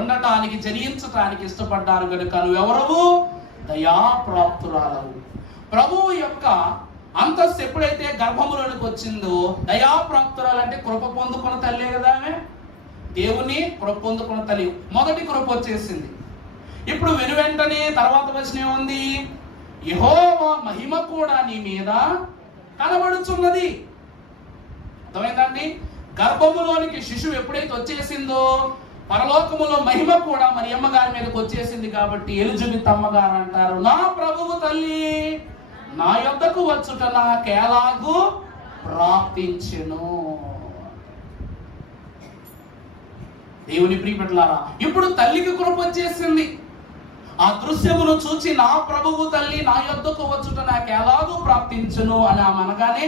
ఉండటానికి, జనించటానికి ఇష్టపడ్డారు కనుక నువ్వెవరవు? దయాప్రాప్తురాలవు. ప్రభువు యొక్క అంతస్తు ఎప్పుడైతే గర్భములోనికి వచ్చిందో, దయాప్రాప్తురాలంటే కృప పొందుకున్న తల్లే కదా ఆమె, దేవుని కృప పొందుకున్న తల్లి. మొదటి కృప వచ్చేసింది. ఇప్పుడు వెనువెంటనే తర్వాత వచనం ఉంది, యెహోవా మహిమ కూడా నీ మీద కనబడుచున్నది. అర్థమైందండి? గర్భములోనికి శిశువు ఎప్పుడైతే వచ్చేసిందో, పరలోకములో మహిమ కూడా మరి అమ్మగారి మీదకి వచ్చేసింది. కాబట్టి ఎలిజబెత్ అమ్మగారు అంటారు, నా ప్రభువు తల్లి నా యొద్దకు వచ్చుట నాకెలాగు ప్రాప్తించెను. దేవుని ప్రియమిత్రులారా, ఇప్పుడు తల్లికి కృప వచ్చేసింది. ఆ దృశ్యమును చూచి నా ప్రభువు తల్లి నా యొద్దకు వచ్చుట నాకెలాగూ ప్రాప్తించును అని ఆమె అనగానే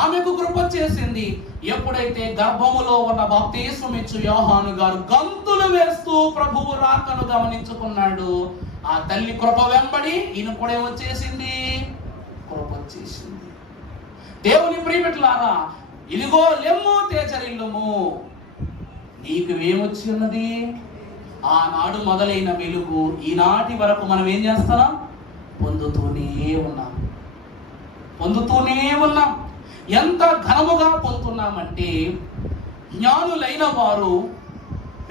ఆమెకు కృప వచ్చేసింది. ఎప్పుడైతే గర్భములో ఉన్న బాప్తిస్మమిచ్చు యోహాను గారు గంతులు వేస్తూ ప్రభువు రాకను గమనించుకున్నాడు, ఆ తల్లి కృప వెంబడి ఈయన కూడా వచ్చేసింది, కృప వచ్చేసింది. దేవుని ప్రియమిత్రులారా, ఇదిగో లెమ్ము తేజరిల్లుము, నీకు ఏమొచ్చి ఉన్నది? ఆనాడు మొదలైన వెలుగు ఈనాటి వరకు మనం ఏం చేస్తున్నాం? పొందుతూనే ఉన్నాం. ఎంత ఘనముగా పొందుతున్నామంటే, జ్ఞానులైన వారు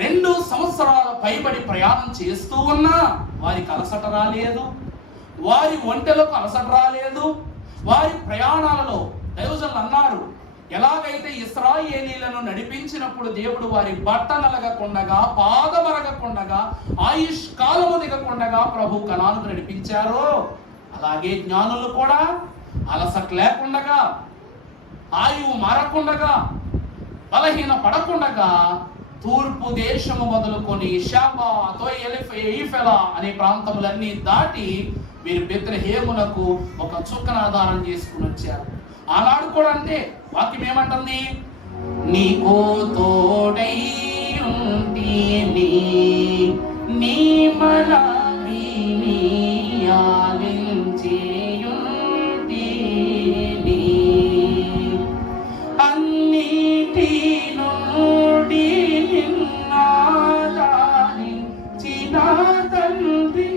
2 సంవత్సరాల పైబడి ప్రయాణం చేస్తూ ఉన్నా వారికి అలసట రాలేదు, వారి ఒంటెలకు అలసట రాలేదు. వారి ప్రయాణాలలో దైవజనులు అన్నారు, ఎలాగైతే ఇశ్రాయేలీలను నడిపించినప్పుడు దేవుడు వారి బట్ట నలగకుండగా, పాదమరగకుండగా, ఆయుష్ కాలము దిగకుండగా ప్రభు కనానుకు నడిపించారో, అలాగే జ్ఞానులు కూడా అలసట లేకుండగా, ఆయువు మారకుండగా, బలహీన పడకుండగా తూర్పు దేశము మొదలుకొని షాబా, తోయెఫెలా అనే ప్రాంతములన్నీ దాటి వీరు బెత్లెహేమునకు ఒక చుక్కను ఆధారం చేసుకుని వచ్చారు. ఆనాడు కూడా అంతే. వాక్యం ఏమంటుంది? నీకు తోడై ఉంటిని, నీ మనవిని ఆలించియుంటిని, అన్నిటి నుండి నిన్నాదారించిన తండ్రి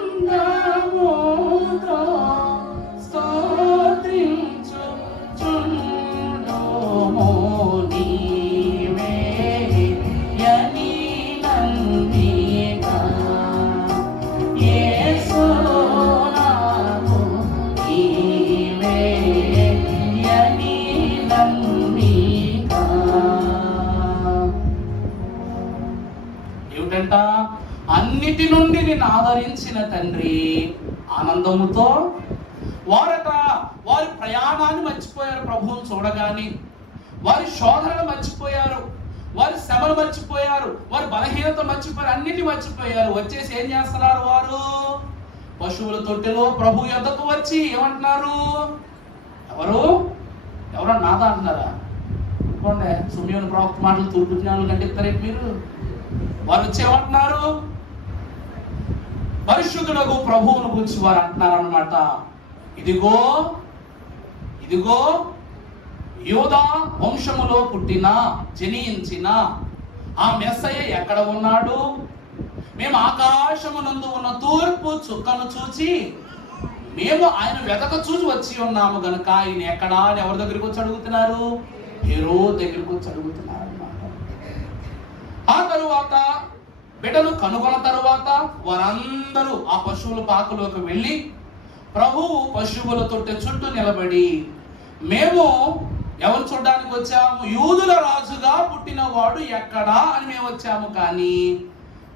ఆనందముతో స్తోత్రించుచుండుము, నీవే యని నందిగా, యేసు నాకు నీవే యని నందిగా. ఏమిటంట? అన్నిటి నుండి నిన్ను ఆదరించిన తండ్రి ఆనందముతో. వారి ప్రయాణాన్ని మర్చిపోయారు, ప్రభువును చూడగానే వారి శోధనలు మర్చిపోయారు, వారి శ్రమలు మర్చిపోయారు, వారి బలహీనత మర్చిపోయారు, అన్నిటి మర్చిపోయారు. వచ్చేసి ఏం చేస్తున్నారు? వారు పశువుల తొట్టెలో ప్రభు యొద్దకు వచ్చి ఏమంటున్నారు? ఎవరు నాదా అంటున్నారా? చెప్పుకోండి, సుమయోను ప్రవక్త మాటలు తూర్పు జ్ఞానులు ఖండిస్తారేంటి మీరు? వారు వచ్చేమంటున్నారు, పరిశుద్ధులకు ప్రభువును గురించి వారు అంటున్నారు అన్నమాట. ఇదిగో ఇదిగో యూదా వంశములో పుట్టిన జనించిన ఆ మెస్సయ్య ఎక్కడ ఉన్నాడు? మేము ఆకాశమునందు ఉన్న తూర్పు చుక్కను చూచి మేము ఆయన వెతక చూసి వచ్చి ఉన్నాము గనుక ఆయన ఎక్కడా అని ఎవరి దగ్గరికి వచ్చి అడుగుతున్నారు? హేరోదు దగ్గరికి వచ్చి అడుగుతున్నారు అన్నమాట. ఆ తరువాత బిడ్డను కనుగొన్న తరువాత వారందరూ ఆ పశువుల పాకలోకి వెళ్ళి ప్రభువు పశువుల తొట్టె చుట్టూ నిలబడి, మేము ఎవరు చూడడానికి వచ్చాము? యూదుల రాజుగా పుట్టిన వాడు ఎక్కడా అని మేము వచ్చాము. కానీ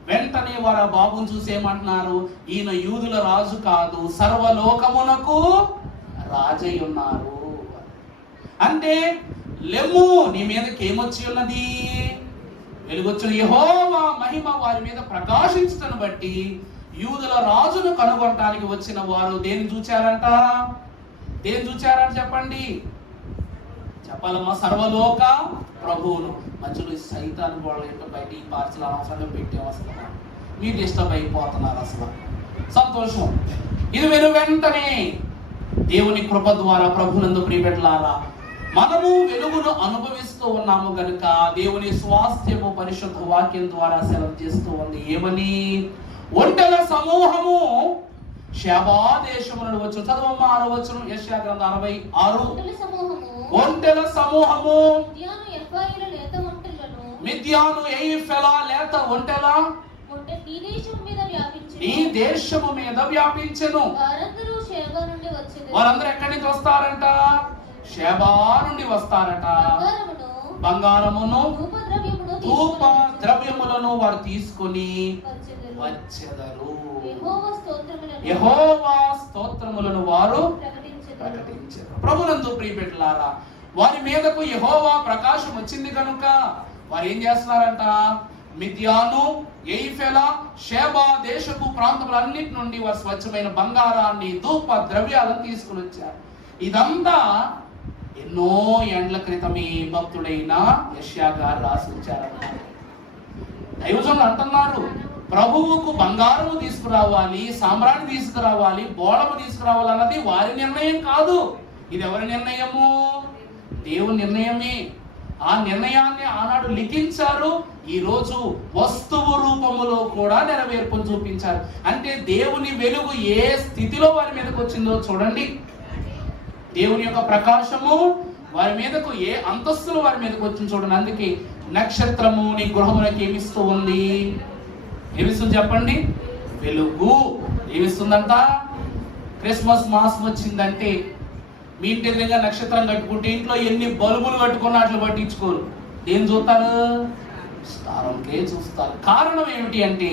వెంటనే వారు ఆ బాబుని చూసి ఏమంటున్నారు? ఈయన యూదుల రాజు కాదు, సర్వలోకమునకు రాజై ఉన్నారు. అంటే లెమ్ము, నీ మీదకి ఏమొచ్చి ఉన్నది? వెలుగొచ్చిన యెహోవా మహిమ వారి మీద ప్రకాశించటను బట్టి యూదుల రాజును కనుగొనటానికి వచ్చిన వారు దేన్ని చూచారంట? దేన్ని చూచారంట చెప్పండి, చెప్పాలమ్మా. సర్వలోక ప్రభువును. మధ్యలో సైతాన్ గోడల యొక్క బయట ఈ పార్సల్ అనవసరంగా పెట్టి వస్తున్నారు, మీరు డిస్టర్బ్ అయిపోతున్నారు. అసలు సంతోషం. ఇది వెను వెంటనే దేవుని కృప ద్వారా ప్రభునందు ప్రియబిడ్డలారా మనము వెలుగును అనుభవిస్తూ ఉన్నాము గనుక దేవుని స్వాస్థ్యము పరిశుద్ధ వాక్యం ద్వారా సెలవు చేస్తూ ఉంది. ఏమని? ఒంటెల సమూహము షెబా దేశము నుండి వచ్చు. చదవమ్మా 6వ వచనం, యెషయా గ్రంథం 66. ఒంటెల సమూహము మిద్యాను ఎఫెలా లేత ఒంటెల ఈ దేశము మీద వ్యాపించెను. వారందరూ ఎక్కడి నుంచి వస్తారంట? షెబా నుండి వస్తారట. బంగారమును ధూప ద్రవ్యములను వారు తీసుకొని వచ్చెదరు. యెహోవా స్తోత్రములను వారు ప్రకటించారు. ప్రభునందు ప్రియబిడ్డలారా వారి మీదకు యెహోవా ప్రకాశం వచ్చింది కనుక వారు ఏం చేస్తున్నారంట? మిద్యాను ఎఫెలా షెబా దేశపు ప్రాంతములన్నిటి నుండి వారు స్వచ్ఛమైన బంగారాన్ని ధూప ద్రవ్యాలను తీసుకుని వచ్చారు. ఇదంతా ఎన్నో ఏండ్ల క్రితమే భక్తుడైన యెషయా గారు రాసి ఉంచారన్నమాట. దైవజనులు అంటున్నారు, ప్రభువుకు బంగారము తీసుకురావాలి, సామ్రాణి తీసుకురావాలి, బోళము తీసుకురావాలి అన్నది వారి నిర్ణయం కాదు. ఇది ఎవరి నిర్ణయము? దేవుని నిర్ణయమే. ఆ నిర్ణయాన్ని ఆనాడు లిఖించారు. ఈ రోజు వస్తువు రూపములో కూడా నెరవేర్పును చూపించారు. అంటే దేవుని వెలుగు ఏ స్థితిలో వారి మీదకి వచ్చిందో చూడండి. దేవుని యొక్క ప్రకాశము వారి మీదకు ఏ అంతస్తులు వారి మీదకు వచ్చింది చూడండి. అందుకే నక్షత్రము నీ గృహములకు ఏమిస్తూ ఉంది? ఏమిస్తుంది చెప్పండి? వెలుగు. ఏమిస్తుందంట? క్రిస్మస్ మాసం వచ్చిందంటే మీ ఇంటి ఎదురుగా నక్షత్రం కట్టుకుంటే ఇంట్లో ఎన్ని బల్బులు కట్టుకున్నా అట్లా పట్టించుకోరు. ఏం చూస్తారు? తారంకే చూస్తారు. కారణం ఏమిటి అంటే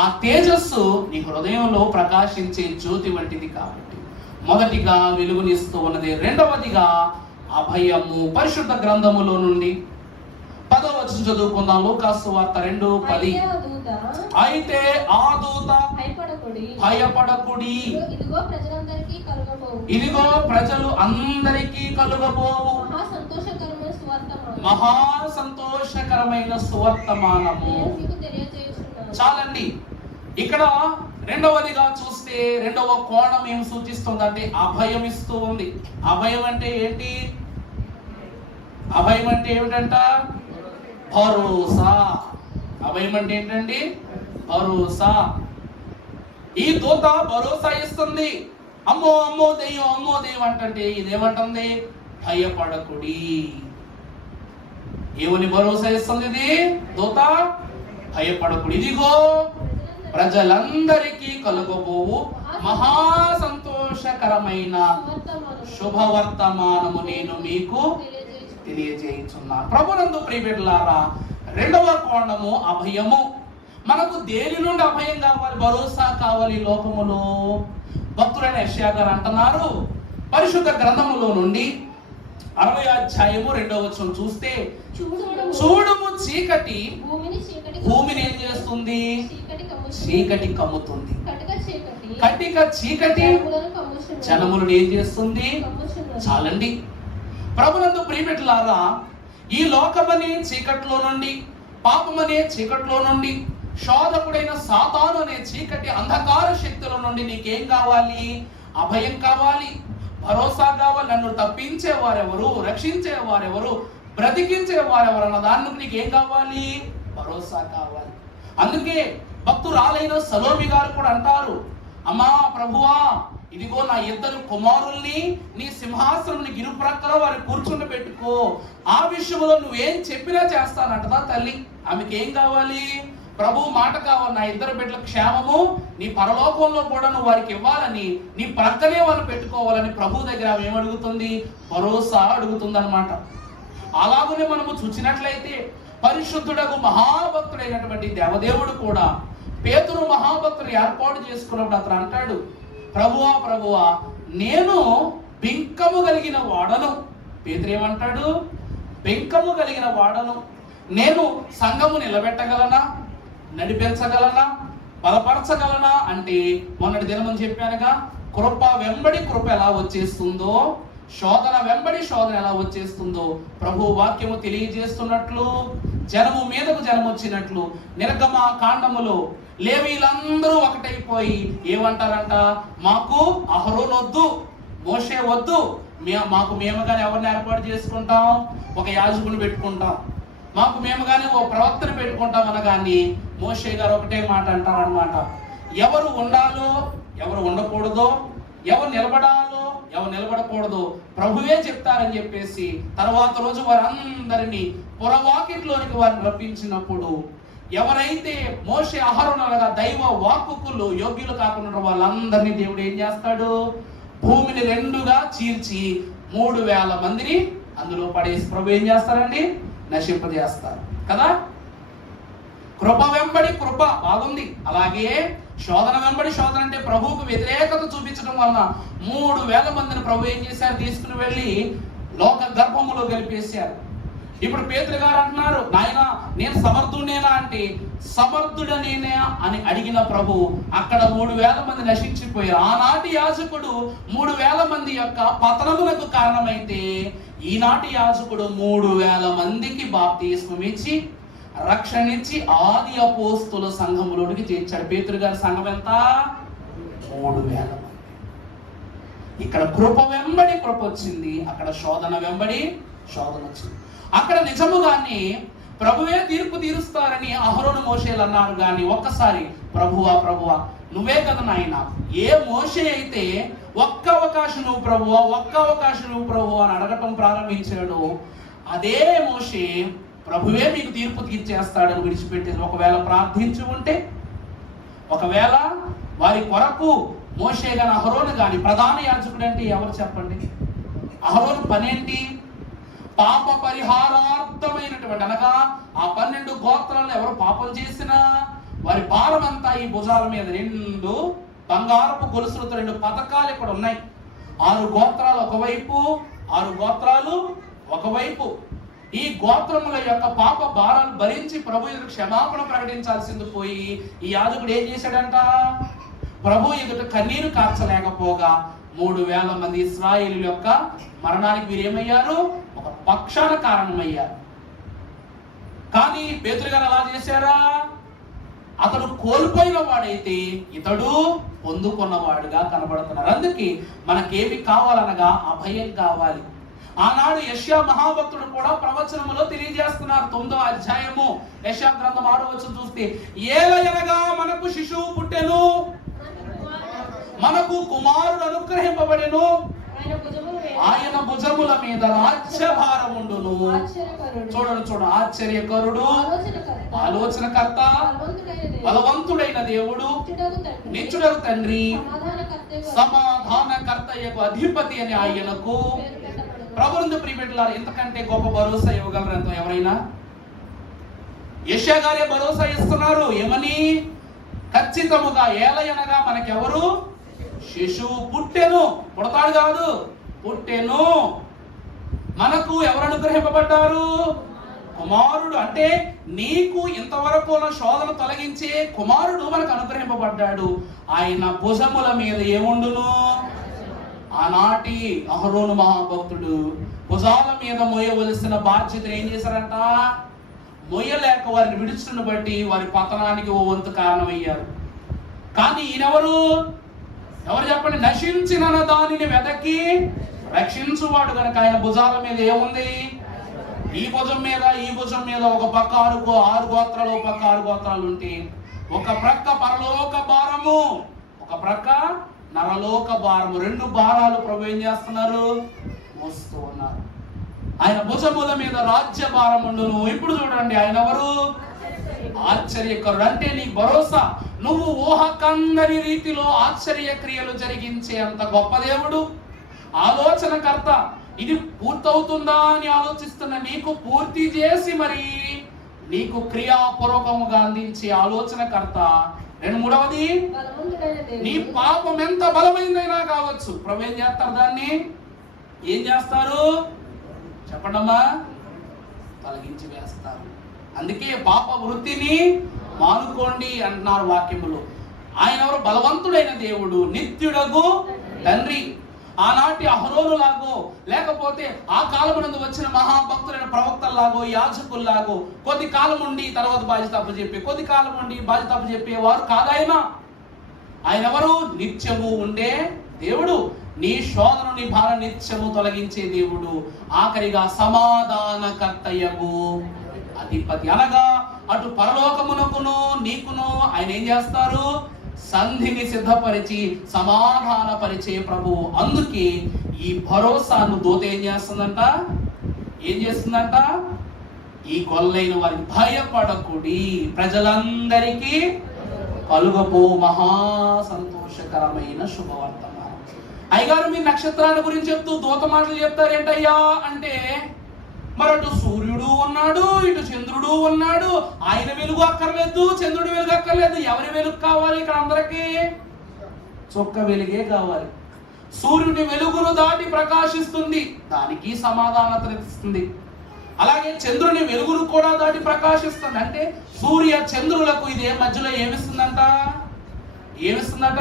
ఆ తేజస్సు నీ హృదయంలో ప్రకాశించే జ్యోతి వంటిది కాబట్టి మొదటిగా వెలుగునిస్తూ ఉన్నది. రెండవదిగా అభయము. పరిశుద్ధ గ్రంథములో నుండి 10వ వచనం చదువుకుందాం. లూకాసు సువార్త 2:10. అయితే ఆ దూత భయపడకుడి, ఇదిగో ప్రజలు అందరికీ కలుగబోవు మహా సంతోషకరమైన సువర్తమానము. చాలండి. ఇక్కడ రెండవదిగా చూస్తే రెండవ కోణం ఏం సూచిస్తుందంటే అభయం ఇస్తూ ఉంది. అభయం అంటే ఏంటి? అభయం అంటే ఏమిటంట? భరోసా. అభయం అంటే ఏంటండి? భరోసా. ఈ దూత భరోసా ఇస్తుంది. అమ్మో అమ్మో దెయ్యం, అమ్మో దెయ్యం అంటే ఇదేమంటుంది? భయపడకుడి. ఏమని భరోసా ఇస్తుంది ఇది దూత? భయపడకుడి, ఇదిగో ప్రజలందరికీ కలుగబోవు మహా సంతోషకరమైన శుభవర్తమానము నేను మీకు తెలియజేయుచున్నా. ప్రభునందు ప్రియబిడ్డలారా రెండవ కోణము అభయము. మనకు దేని నుండి అభయం కావాలి? భరోసా కావాలి లోకములో. భక్తుడైన యెషయా గారు అంటున్నారు, పరిశుద్ధ గ్రంథములో నుండి 60వ అధ్యాయము 2వ వచనం చూస్తే, చూడుము చీకటి భూమిని ఏం చేస్తుంది? చీకటి కమ్ముతుంది. కటిక చీకటి జనములను ఏం చేస్తుంది? చాలండి. ప్రభునందు ప్రియబిడ్డలారా ఈ లోకమనే చీకట్లో నుండి, పాపమనే చీకట్లో నుండి, శోధకుడైన సాతాను అనే చీకటి అంధకార శక్తుల నుండి నీకేం కావాలి? అభయం కావాలి, భరోసా కావాలి. నన్ను తప్పించే వారెవరు, రక్షించే వారెవరు, బ్రతికించే వారెవరు అన్న దానికి నీకేం కావాలి? భరోసా కావాలి. అందుకే భక్తురాలైన సలోమి గారు కూడా అంటారు, అమ్మా ప్రభువా, ఇదిగో నా 2 కుమారుల్ని నీ సింహాసనం గిరుప్రక్కలో వారిని కూర్చుండి పెట్టుకో, ఆ విషయంలో నువ్వేం చెప్పినా చేస్తానంటదా తల్లి. ఆమెకి ఏం కావాలి? ప్రభు మాట కావాలి. నా 2 బిడ్డల క్షేమము నీ పరలోకంలో కూడా నువ్వు వారికి ఇవ్వాలని, నీ ప్రక్కనే వాళ్ళు పెట్టుకోవాలని ప్రభు దగ్గర ఆమె ఏమడుగుతుంది? భరోసా అడుగుతుంది అనమాట. అలాగనే మనము చూసినట్లయితే పరిశుద్ధుడకు మహాభక్తుడైనటువంటి దేవదేవుడు కూడా పేతురు మహాభక్తుడు ఏర్పాటు చేసుకున్నప్పుడు అతను అంటాడు, ప్రభువా ప్రభువా, నేను బెంకము కలిగిన వాడను. పేతురు ఏమంటాడు? బెంకము కలిగిన వాడను. నేను సంఘము నిలబెట్టగలనా, నడిపించగలనా, బలపరచగలనా అంటే మొన్నటి దినం చెప్పానుగా, కృప వెంబడి కృప ఎలా వచ్చేస్తుందో, శోధన వెంబడి శోధన ఎలా వచ్చేస్తుందో ప్రభు వాక్యము తెలియజేస్తున్నట్లు, జనము మీదకు జనం వచ్చినట్లు నిర్గమ కాండములో లేవీలందరూ ఒకటైపోయి ఏమంటారంట? మాకు అహరోను వద్దు, మోషే వద్దు, మాకు మేముగానే ఎవరిని ఏర్పాటు చేసుకుంటాం? ఒక యాజకుని పెట్టుకుంటాం, మాకు మేముగానే ఓ ప్రవక్తను పెట్టుకుంటాం అనగాని మోషే గారు ఒకటే మాట అంటారనమాట, ఎవరు ఉండాలో ఎవరు ఉండకూడదో, ఎవరు నిలబడాలో ఎవరు నిలబడకూడదు ప్రభువే చెప్తారని చెప్పేసి తర్వాత రోజు వారందరినీ పురవాకిట్లోనికి వారిని రప్పించినప్పుడు ఎవరైతే మోషే అహరోనులుగా దైవ వాక్కులు యోగ్యులు కాకుండా వాళ్ళందరినీ దేవుడు ఏం చేస్తాడు? భూమిని 2గా చీల్చి 3000 మందిని అందులో పడేసి ప్రభు ఏం చేస్తారండి? నశింపజేస్తారు కదా. కృప వెంబడి కృప బాగుంది. అలాగే శోధన వెంబడి శోధన అంటే ప్రభువుకు వ్యతిరేకత చూపించడం వలన 3000 మందిని ప్రభు ఏం చేశారు? తీసుకుని వెళ్ళి లోక గర్భములో గెలిపేశారు. ఇప్పుడు పేతురు గారు అంటున్నారు, నాయన నేను సమర్థుడేనా అంటే సమర్థుడనేనా అని అడిగిన ప్రభు అక్కడ 3000 మంది నశించిపోయారు. ఆనాటి యాజకుడు 3000 మంది యొక్క పతనములకు కారణమైతే ఈనాటి యాజకుడు 3000 మందికి బాప్తిస్మం ఇచ్చి రక్షణ ఇచ్చి ఆది అపోస్తుల సంఘములోనికి చేర్చాడు. పేతురు గారి సంఘం ఎంత? 3000 మంది. ఇక్కడ కృప వెంబడి కృప వచ్చింది, అక్కడ శోధన వెంబడి శోధన వచ్చింది. అక్కడ నిజముగానే ప్రభువే తీర్పు తీరుస్తారని అహరోను మోషేలు అన్నారు కానీ ఒక్కసారి ప్రభువా ప్రభువా నువ్వే కదా నాయన, ఏ మోషే అయితే ఒక్క అవకాశం నువ్వు ప్రభువా, ఒక్క అవకాశం నువ్వు ప్రభువా అని అడగటం ప్రారంభించాడు, అదే మోషే ప్రభువే మీకు తీర్పు తీర్చేస్తాడని విడిచిపెట్టేది. ఒకవేళ ప్రార్థించి ఉంటే, ఒకవేళ వారి కొరకు మోషే గాని అహరోను గాని, ప్రధాన యాజకుడు అంటే ఎవరు చెప్పండి? అహరోను పనేంటి? పాప పరిహారార్థమైనటువంటి అనగా ఆ 12 గోత్రాలను ఎవరు పాపం చేసినా వారి భారం అంతా ఈ భుజాల మీద 2 బంగారపు గొలుసులతో 2 పథకాలు ఇక్కడ ఉన్నాయి. 6 గోత్రాలు ఒకవైపు, 6 గోత్రాలు ఒకవైపు. ఈ గోత్రముల యొక్క పాప భారాలు భరించి ప్రభు ఎదుట క్షమాపణ ప్రకటించాల్సింది పోయి ఈ యాజకుడు ఏం చేశాడంట? ప్రభు ఎదుట కన్నీరు కార్చలేకపోగా 3000 మంది ఇశ్రాయేలీయుల యొక్క మరణానికి వీరేమయ్యారు? ఒక పక్షాన కారణమయ్యారు. కానీ పేతురు గారు అలా చేశారా? అతడు కోల్పోయిన వాడైతే ఇతడు పొందుకున్నవాడుగా కనబడుతున్నారు. అందుకే మనకేమి కావాలనగా అభయం కావాలి. ఆనాడు యెషయా మహాభక్తుడు కూడా ప్రవచనములో తెలియజేస్తున్నారు. 9వ అధ్యాయము యెషయా గ్రంథం 6వ వచనం చూస్తే, ఏలయనగా మనకు శిశువు పుట్టెను, మనకు కుమారుడు అనుగ్రహింపబడెను, ఆయన భుజముల మీద రాజ్యభారం ఉండును. చూడండి ఆశ్చర్యకరుడు, ఆలోచనకర్త, బలవంతుడైన దేవుడు, నిత్యుడగు తండ్రి, సమాధానకర్తయకు అధిపతి అని ఆయనకు ప్రభువును ప్రియబిడ్డలారా, ఇంతకంటే గొప్ప భరోసా ఇవ్వగలరు ఎవరైనా? యెషయా గారే భరోసా ఇస్తున్నారు. ఏమని? ఖచ్చితముగా ఏలయనగా మనకెవరు? శిశువు పుట్టెను. పుడతాడు కాదు, పుట్టెను. మనకు ఎవరు అనుగ్రహింపబడ్డారు? కుమారుడు. అంటే నీకు ఇంతవరకు ఉన్న శోధన తొలగించే కుమారుడు మనకు అనుగ్రహింపబడ్డాడు. ఆయన భుజముల మీద ఏముండును? ఆనాటి అహరోను మహాభక్తుడు భుజాల మీద మోయవలసిన బాధ్యతను ఏం చేశారంట? మోయలేక వారిని విడుచును బట్టి వారి పతనానికి ఓ వంతు కారణమయ్యారు. కానీ ఈయనెవరు? ఎవరు చెప్పండి? నశించిన దానిని వెతకి రక్షించువాడు గనక ఆయన భుజాల మీద ఏముంది? ఈ భుజం మీద ఈ భుజం మీద ఒక పక్క ఆరు గోత్రాలు, ఒక పక్క 6 గోత్రాలు ఉంటే, ఒక ప్రక్క పరలోక భారము, ఒక ప్రక్క నరలోక భారము, 2 భారాలు ప్రభు ఏం చేస్తున్నారు? మోస్తూ ఉన్నారు. ఆయన భుజముల మీద రాజ్య భారం ఉండును. ఇప్పుడు చూడండి, ఆయన ఎవరు? ఆశ్చర్యకరుడు. అంటే నీకు భరోసా, నువ్వు ఊహకందని రీతిలో ఆశ్చర్య క్రియలు జరిగించే అంత గొప్ప దేవుడు, ఆలోచనకర్త. ఇది పూర్తవుతుందా అని ఆలోచిస్తున్న నీకు పూర్తి చేసి మరి నీకు క్రియాపూర్వకముగా అందించే ఆలోచనకర్త. మూడవది, నీ పాపం ఎంత బలమైందైనా కావచ్చు, ప్రభు ఏం చేస్తారు? దాన్ని ఏం చేస్తారు? చెప్పండమ్మా. తొలగించి వేస్తారు. అందుకే పాప వృత్తిని మానుకోండి అంటున్నారు వాక్యములు. ఆయన ఎవరు? బలవంతుడైన దేవుడు, నిత్యుడగు తండ్రి. ఆనాటి అహరోను లాగో, లేకపోతే ఆ కాలమునందు వచ్చిన మహాభక్తులైన ప్రవక్తల్లాగో, యాజకుల్లాగో కొద్ది కాలం ఉండి తర్వాత బాధ్యత అప్పచెప్పి, కొద్ది కాలం ఉండి బాధ్యత అప్పచెప్పేవారు కాదాయన. ఆయన ఎవరు? నిత్యము ఉండే దేవుడు. నీ శోధన, నీ భార నిత్యము తొలగించే దేవుడు. ఆఖరిగా సమాధానకర్తయగు అధిపతి. అనగా అటు పరలోకమునకును నీకును ఆయన ఏం చేస్తారు? సంధిని సిద్ధపరిచి సమాధానపరిచే ప్రభువు. అందుకే ఈ భరోసాను దూత ఏం చేస్తుందంట? ఏం చేస్తుందంట? ఈ గొల్లైన వారికి భయపడకుడి, ప్రజలందరికీ కలుగపో మహా సంతోషకరమైన శుభవర్తమానం. అయ్యగారు మీ నక్షత్రాల గురించి చెప్తూ దూత మాటలు చెప్తారేంటయ్యా అంటే, మరి అటు సూర్యుడు ఉన్నాడు, ఇటు చంద్రుడు ఉన్నాడు. ఆయన వెలుగు అక్కర్లేదు, చంద్రుడి వెలుగు అక్కర్లేదు. ఎవరి వెలుగు కావాలి ఇక్కడ? అందరికీ చొక్క వెలుగే కావాలి. సూర్యుని వెలుగును దాటి ప్రకాశిస్తుంది, దానికి సమాధానతనిస్తుంది. అలాగే చంద్రుని వెలుగును కూడా దాటి ప్రకాశిస్తుంది. అంటే సూర్య చంద్రులకు ఇదే మధ్యలో ఏమిస్తుందంట? ఏమిస్తుందట?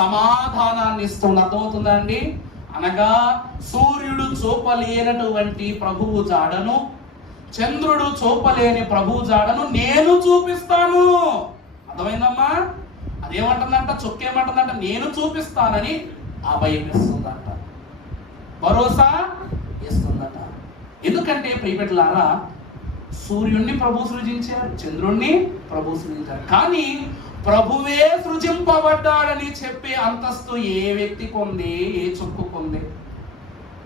సమాధానాన్ని ఇస్తుంది. అర్థమవుతుందా అండి? అనగా సూర్యుడు చూపలేనటువంటి ప్రభువు జాడను, చంద్రుడు చూపలేని ప్రభువు జాడను నేను చూపిస్తాను. అర్థమైందమ్మా? అదేమంటుందంట? చొక్కేమంటుందంట? నేను చూపిస్తానని అభయం ఇస్తుందంట, భరోసా ఇస్తుందట. ఎందుకంటే ప్రియబిడ్డలారా, సూర్యుణ్ణి ప్రభు సృజించారు, చంద్రుణ్ణి ప్రభు సృజించారు. కానీ ప్రభువే సృజింపబడ్డాడని చెప్పే అంతస్తు ఏ వ్యక్తికి ఉంది? ఏ చుక్కుకుంది?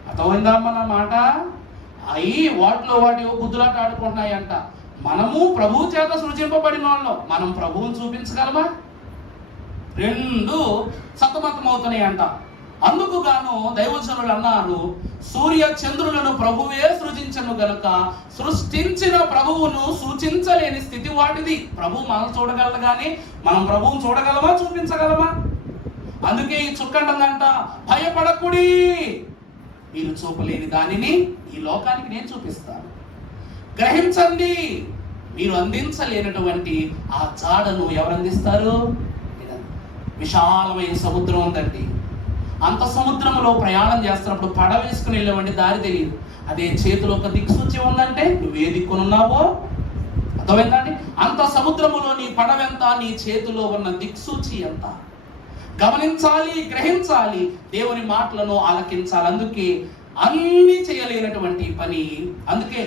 అర్థమైందా మన మాట? అయి వాటిలో వాటి బుద్ధులాట ఆడుకుంటున్నాయంట. మనము ప్రభు చేత సృజింపబడిన వాళ్ళం, మనం ప్రభువుని చూపించగలమా? 2 సతమతం అవుతున్నాయంట. అందుకు గాను దైవజనులు అన్నారు, సూర్య చంద్రులను ప్రభువే సృజించను గనుక సృష్టించిన ప్రభువును సూచించలేని స్థితి వాటిది. ప్రభు మనం చూడగలదు కానీ మనం ప్రభువును చూడగలమా? చూపించగలమా? అందుకే ఈ చుక్కంటుందంట, భయపడకుడి, మీరు చూపలేని దానిని ఈ లోకానికి నేను చూపిస్తాను. గ్రహించండి, మీరు అందించలేనటువంటి ఆ జాడను ఎవరు అందిస్తారు? విశాలమైన సముద్రం ఉందండి. అంత సముద్రంలో ప్రయాణం చేస్తున్నప్పుడు పడవ వేసుకుని వెళ్ళేవండి, దారి తెలియదు. అదే చేతిలో ఒక దిక్సూచి ఉందంటే నువ్వు ఏ దిక్కునున్నావో అర్థమైందండి. అంత సముద్రములో నీ పడవ ఎంత, నీ చేతిలో ఉన్న దిక్సూచి ఎంత గమనించాలి, గ్రహించాలి, దేవుని మాటలను ఆలకించాలి. అందుకే అన్ని చేయలేనటువంటి పని. అందుకే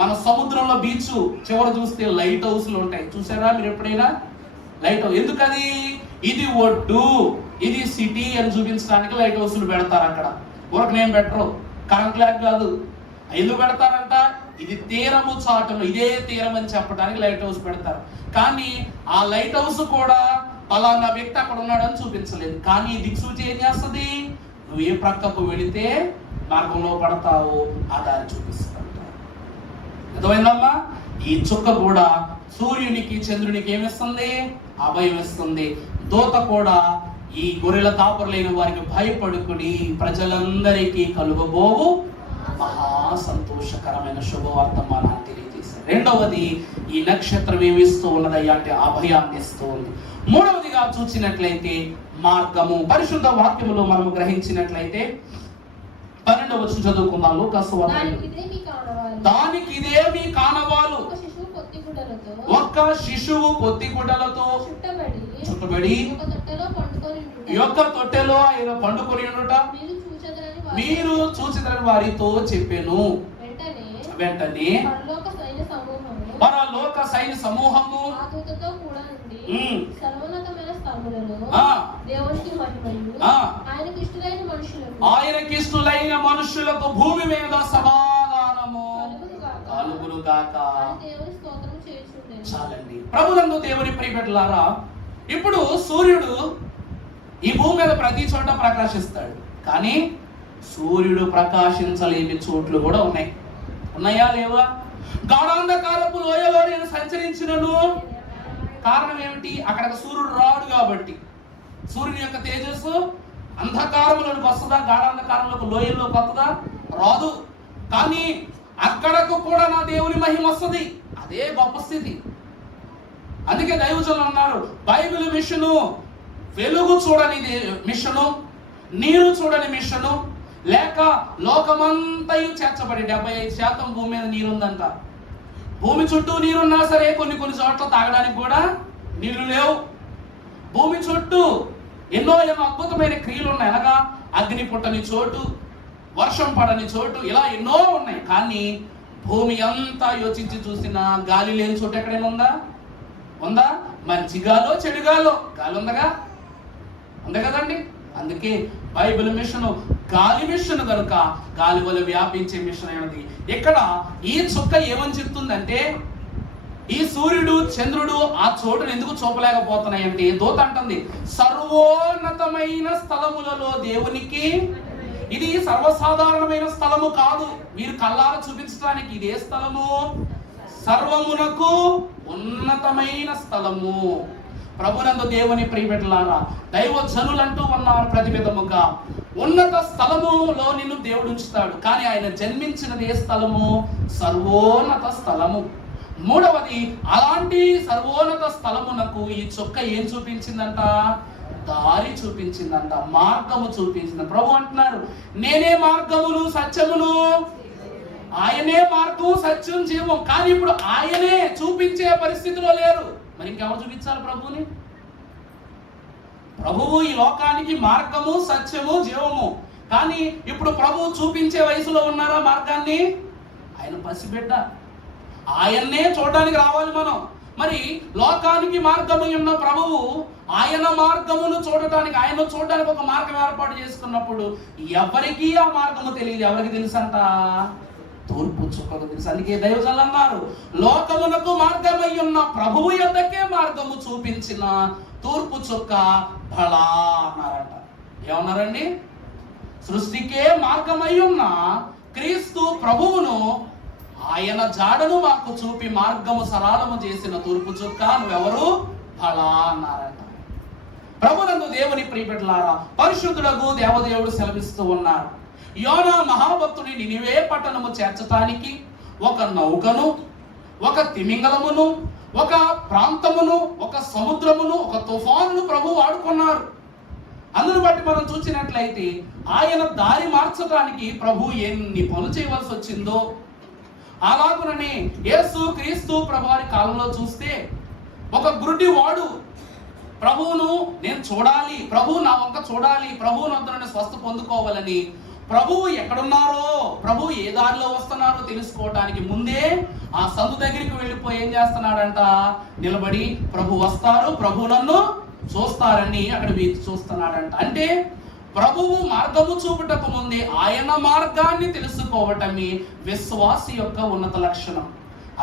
మన సముద్రంలో బీచ్ చివర చూస్తే లైట్ హౌస్లు ఉంటాయి, చూసారా మీరు ఎప్పుడైనా? లైట్ హౌస్ ఎందుకది? ఇది ఒడ్డు, ఇది సిటీ అని చూపించడానికి లైట్ హౌస్లు పెడతారు. అక్కడ ఊరకు నేను పెట్టరు, కరెంట్ ల్యాక్ కాదు. ఎందుకు పెడతారంట? ఇది తీరము చాటును, ఇదే తీరం అని చెప్పడానికి లైట్ హౌస్ పెడతారు. కానీ ఆ లైట్ హౌస్ కూడా పలానా వ్యక్తి అక్కడ ఉన్నాడని చూపించలేదు. కానీ దిక్సూచి ఏం చేస్తుంది? నువ్వు ఏ ప్రక్కకు వెళితే మార్గంలో పడతావో ఆ దారి చూపిస్తాడు. అర్థమైందమ్మా? ఈ చుక్క కూడా సూర్యునికి చంద్రునికి ఏమిస్తుంది? అభయం ఇస్తుంది. దూత కూడా ఈ గొర్రెల కాపురులైన వారికి భయపడుకుని ప్రజలందరికీ కలుగబోవు మహా సంతోషకరమైన శుభవర్తమానాన్ని తెలియజేశారు. రెండవది, ఈ నక్షత్రం ఏమిస్తూ ఉన్నదయ్యా అంటే అభయాన్ని ఇస్తూ ఉంది. మూడవదిగా చూసినట్లయితే మార్గము. పరిశుద్ధ వాక్యములో మనము గ్రహించినట్లయితే 12వ వచనం చదువుకుందాం. లూకాసు వార్త. దానికి ఇదేమి కానవాలు ఒక్క శిశువు పొత్తిగుడ్డలతో చుట్టబడి యొక్క తొట్టెలో ఆయన పండుకొని ఉండుట మీరు చూచిదని వారితో చెప్పెను. వెంటనే పరలోక సైన్య సమూహము ఆయనకిష్టులైన మనుషులకు భూమి మీద సమాధానము కలుగును గాక. చాలండి. ప్రభునందు దేవుని ప్రియబిడ్డలారా, ఇప్పుడు సూర్యుడు ఈ భూమి మీద ప్రతి చోట ప్రకాశిస్తాడు. కానీ సూర్యుడు ప్రకాశించలేని చోట్లు కూడా ఉన్నాయి. ఉన్నాయా లేవా? గాఢాంధకారపు లోయలో నేను సంచరించినను. కారణం ఏమిటి? అక్కడ సూర్యుడు రాడు కాబట్టి. సూర్యుని యొక్క తేజస్సు అంధకారంలోకి వస్తుందా? గాఢాంధకారంలోకి లోయల్లోకి వస్తుందా? రాదు. కానీ అక్కడకు కూడా నా దేవుని మహిమ వస్తుంది. అదే గొప్ప స్థితి. అందుకే దైవజనులు అన్నారు, బైబిల్ మిషను వెలుగు చూడని మిషను, నీరు చూడని మిషను, లేక లోకమంతయు చేర్చబడి 75% భూమి మీద నీరుందంట. భూమి చుట్టూ నీరున్నా సరే కొన్ని చోట్ల తాగడానికి కూడా నీళ్లు లేవు. భూమి చుట్టూ ఎన్నో అద్భుతమైన క్రియలు ఉన్నాయి. అనగా అగ్ని పుట్టని చోటు, వర్షం పడని చోటు, ఇలా ఎన్నో ఉన్నాయి. కానీ భూమి అంతా యోచించి చూసినా గాలి లేని చోటు ఎక్కడైనా ఉందా? మంచి గాలో చెడు గాలో గాలి ఉందగా? ఉంది కదండి. అందుకే బైబిల్ మిషన్ గాలి మిషన్ కనుక గాలి వల్ల వ్యాపించే మిషన్ అయినది. ఇక్కడ ఈ చుక్క ఏమని చెప్తుందంటే, ఈ సూర్యుడు చంద్రుడు ఆ చోటును ఎందుకు చూపలేకపోతున్నాయంటే, దూత అంటుంది సర్వోన్నతమైన స్థలములలో దేవునికి ఇది సర్వసాధారణమైన స్థలము కాదు, మీరు కళ్ళారా చూపించడానికి. ఇదే స్థలము సర్వమునకు ఉన్నతమైన స్థలము. ప్రభునందు దేవుని ప్రియబిడ్డలారా, దైవజనులంటూ ఉన్నారు ప్రతి విధముగా. ఉన్నత స్థలములో నిన్ను దేవుడు ఉంచుతాడు. కానీ ఆయన జన్మించినది ఏ స్థలము? సర్వోన్నత స్థలము. మూడవది, అలాంటి సర్వోన్నత స్థలమునకు ఈ చొక్క ఏం చూపించిందంట? దారి చూపించిందంట, మార్గము చూపించింది. ప్రభు అంటున్నారు, నేనే మార్గమును సత్యమును. ఆయనే మార్గం, సత్యం, జీవం. కానీ ఇప్పుడు ఆయనే చూపించే పరిస్థితిలో లేరు. మరి ఇంకెవరు చూపించాలి ప్రభువుని? ప్రభువు ఈ లోకానికి మార్గము, సత్యము, జీవము. కానీ ఇప్పుడు ప్రభువు చూపించే వయసులో ఉన్నారా మార్గాన్ని? ఆయన పసిబిడ్డ. ఆయన్నే చూడడానికి రావాలి మనం. మరి లోకానికి మార్గము ఉన్న ప్రభువు ఆయన మార్గమును చూడటానికి, ఆయన చూడడానికి ఒక మార్గం ఏర్పాటు చేసుకున్నప్పుడు ఎవరికి ఆ మార్గము తెలియదు. ఎవరికి తెలుసంట? తూర్పు చుక్కకు తెలుసు. అందుకే దైవజనులు అన్నారు, లోకమునకు మార్గమై ఉన్న ప్రభువు యొద్దకే మార్గము చూపించిన తూర్పు చుక్క బలా అన్నారట. ఏమన్నారండి? సృష్టికే మార్గమై ఉన్న క్రీస్తు ప్రభువును, ఆయన జాడను మాకు చూపి మార్గము సరళము చేసిన తూర్పు చుక్క నువ్వెవరు? బలా అన్నారట. ప్రభునందు దేవుని ప్రియబిడ్డలారా, పరిశుద్ధుడగు దేవదేవుడు సెలవిస్తూ ఉన్నారు, యోనా మహాభక్తుని నినివే పట్టణము చేర్చటానికి ఒక నౌకను, ఒక తిమింగలమును, ఒక ప్రాంతమును, ఒక సముద్రమును, ఒక తుఫానును ప్రభు వాడుకున్నారు. అందును బట్టి మనం చూసినట్లయితే ఆయన దారి మార్చడానికి ప్రభు ఎన్ని పనులు చేయవలసి వచ్చిందో. అలాగుననే యేసు క్రీస్తు ప్రభువారి కాలంలో చూస్తే ఒక గురుడి వాడు ప్రభువును నేను చూడాలి, ప్రభువు నా వంక చూడాలి, ప్రభువుని వద్ద నుండి స్వస్థ పొందుకోవాలని ప్రభువు ఎక్కడున్నారో, ప్రభువు ఏ దారిలో వస్తున్నారో తెలుసుకోవడానికి ముందే ఆ సందు దగ్గరికి వెళ్ళిపోయి ఏం చేస్తున్నాడంట? నిలబడి ప్రభు వస్తారు, ప్రభు నన్ను చూస్తారని అక్కడ చూస్తున్నాడంట. అంటే ప్రభువు మార్గము చూపుటకు ముందే ఆయన మార్గాన్ని తెలుసుకోవటమే విశ్వాసి యొక్క ఉన్నత లక్షణం.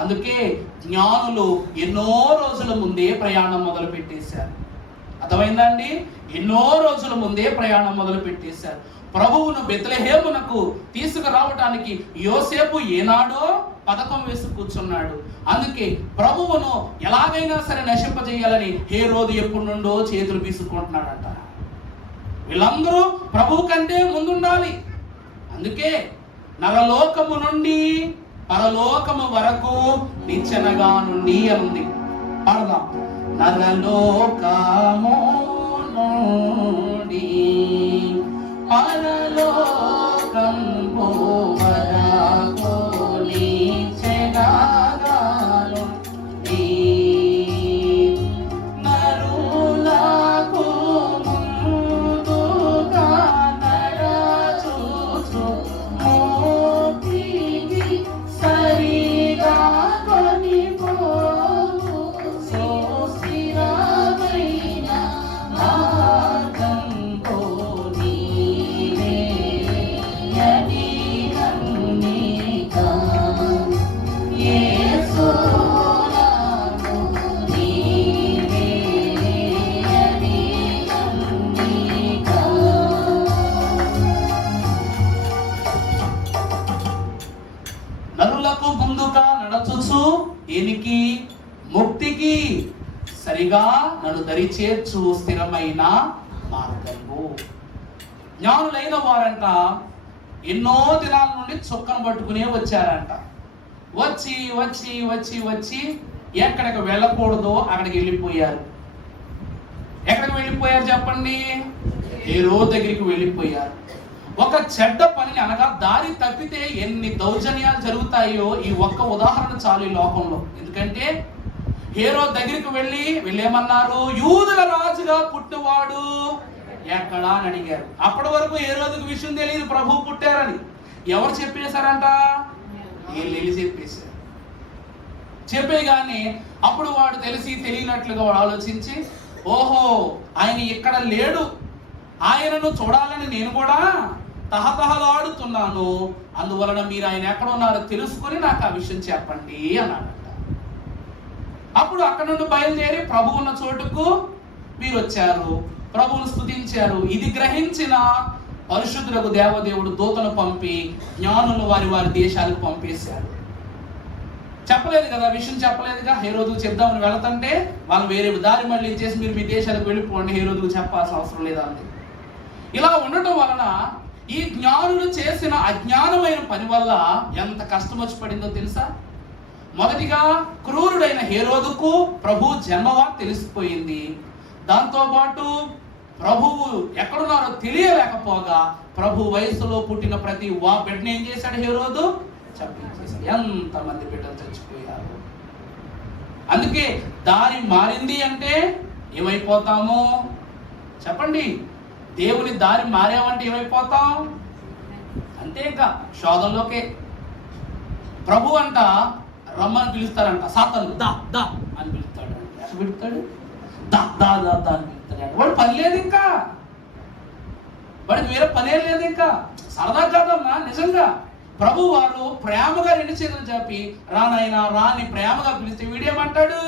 అందుకే జ్ఞానులు ఎన్నో రోజుల ముందే ప్రయాణం మొదలు పెట్టేశారు. అర్థమైందండి? ఎన్నో రోజుల ముందే ప్రయాణం మొదలు పెట్టేశారు. ప్రభువును బెత్లెహేమునకు తీసుకురావటానికి యోసేపు ఏనాడో పథకం వేసి కూర్చున్నాడు. అందుకే ప్రభువును ఎలాగైనా సరే నశింపజేయాలని హేరోదు ఎప్పటి నుండో చేతులు తీసుకుంటున్నాడంట. వీళ్ళందరూ ప్రభువు కంటే ముందుండాలి. అందుకే నరలోకము నుండి పరలోకము వరకు నిచ్చెనగా నుండి అనుంది. పాడదాం. నరలోకము నుండి పరలోకం వరకు నీచెగాగాను నీ నరులకు ముందుగా నడచుచు మోపికి సరిగా కొనిపోవు సోసిరమైన మార్గంతో నీవే యనిగన్నిగా యేసునాము నీవే యనిగన్నిగా. నరులకు ముందుగా నడచుచు ఎనికి ముక్తికి సరిగా నన్ను దరి చేర్చు స్థిరమైన మార్గము. జ్ఞానులైన వారంట ఎన్నో దినాల నుండి చొక్కను పట్టుకునే వచ్చారంట. వచ్చి వచ్చి వచ్చి వచ్చి ఎక్కడికి వెళ్ళకూడదో అక్కడికి వెళ్ళిపోయారు. ఎక్కడికి వెళ్ళిపోయారు చెప్పండి? హేరోదు దగ్గరికి వెళ్ళిపోయారు. ఒక చెడ్డ పనిని అనగా దారి తప్పితే ఎన్ని దౌర్జన్యాలు జరుగుతాయో ఈ ఒక్క ఉదాహరణ చాలు ఈ లోకంలో. ఎందుకంటే హేరోదు దగ్గరికి వెళ్ళేమన్నారు, యూదుల రాజుగా పుట్టినవాడు ఎక్కడా అని అడిగారు. అప్పటి వరకు హేరోదుకు విషయం తెలియదు ప్రభు పుట్టారని. ఎవరు చెప్పేశారంట? వీళ్ళు చెప్పేశారు. చెప్పేగానే అప్పుడు వాడు తెలియనట్లుగా వాడు ఆలోచించి, ఓహో ఆయన ఇక్కడ లేడు, ఆయనను చూడాలని నేను కూడా తహతహలాడుతున్నాను, అందువలన మీరు ఆయన ఎక్కడ ఉన్నారో తెలుసుకొని నాకు ఆ విషయం చెప్పండి అన్నాడంట. అప్పుడు అక్కడ నుండి బయలుదేరి ప్రభు ఉన్న చోటుకు మీరు వచ్చారు, ప్రభువును స్తుతించారు. ఇది గ్రహించిన పరిశుద్ధులకు దేవదేవుడు దూతను పంపి జ్ఞానులు వారి వారి దేశాలకు పంపేశారు. చెప్పలేదు కదా, విషయం చెప్పలేదుగా. హేరోదుకు చెప్దామని వెళతంటే వాళ్ళు వేరే దారి మళ్ళీ చేసి మీరు మీ దేశాలకు వెళ్ళిపోండి, హేరోదుకు చెప్పాల్సిన అవసరం లేదా అంది. ఇలా ఉండటం వలన ఈ జ్ఞానులు చేసిన అజ్ఞానమైన పని వల్ల ఎంత కష్టం వచ్చి పడిందో తెలుసా? మొదటిగా క్రూరుడైన హేరోదుకు ప్రభు జన్మవా తెలిసిపోయింది. దాంతోపాటు ప్రభువు ఎక్కడున్నారో తెలియలేకపోగా ప్రభు వయసులో పుట్టిన ప్రతి బిడ్డని ఏం చేశాడు హేరోదు? చంపించేశాడు. ఎంతమంది బిడ్డలు చచ్చిపోయారు. అందుకే దారి మారింది అంటే ఏమైపోతాము చెప్పండి? దేవుని దారి మారామంటే ఏమైపోతాం? అంతే, ఇంకా శోధంలోకే. ప్రభు అంట రమ్మని పిలుస్తారంట, సాతాను దా దా అని పిలుస్తాడు. ఎట్లా పిలుస్తాడు? దా దా దా దా అని పిలుస్తాడు. వాడు పని లేదు, ఇంకా వాడికి వేరే పనే లేదు. ఇంకా సరదా కాదమ్మా, నిజంగా ప్రభు వారు ప్రేమగా రెండు చేతులు చాపి రానైనా రాని ప్రేమగా పిలిస్తే వీడేమంటాడు?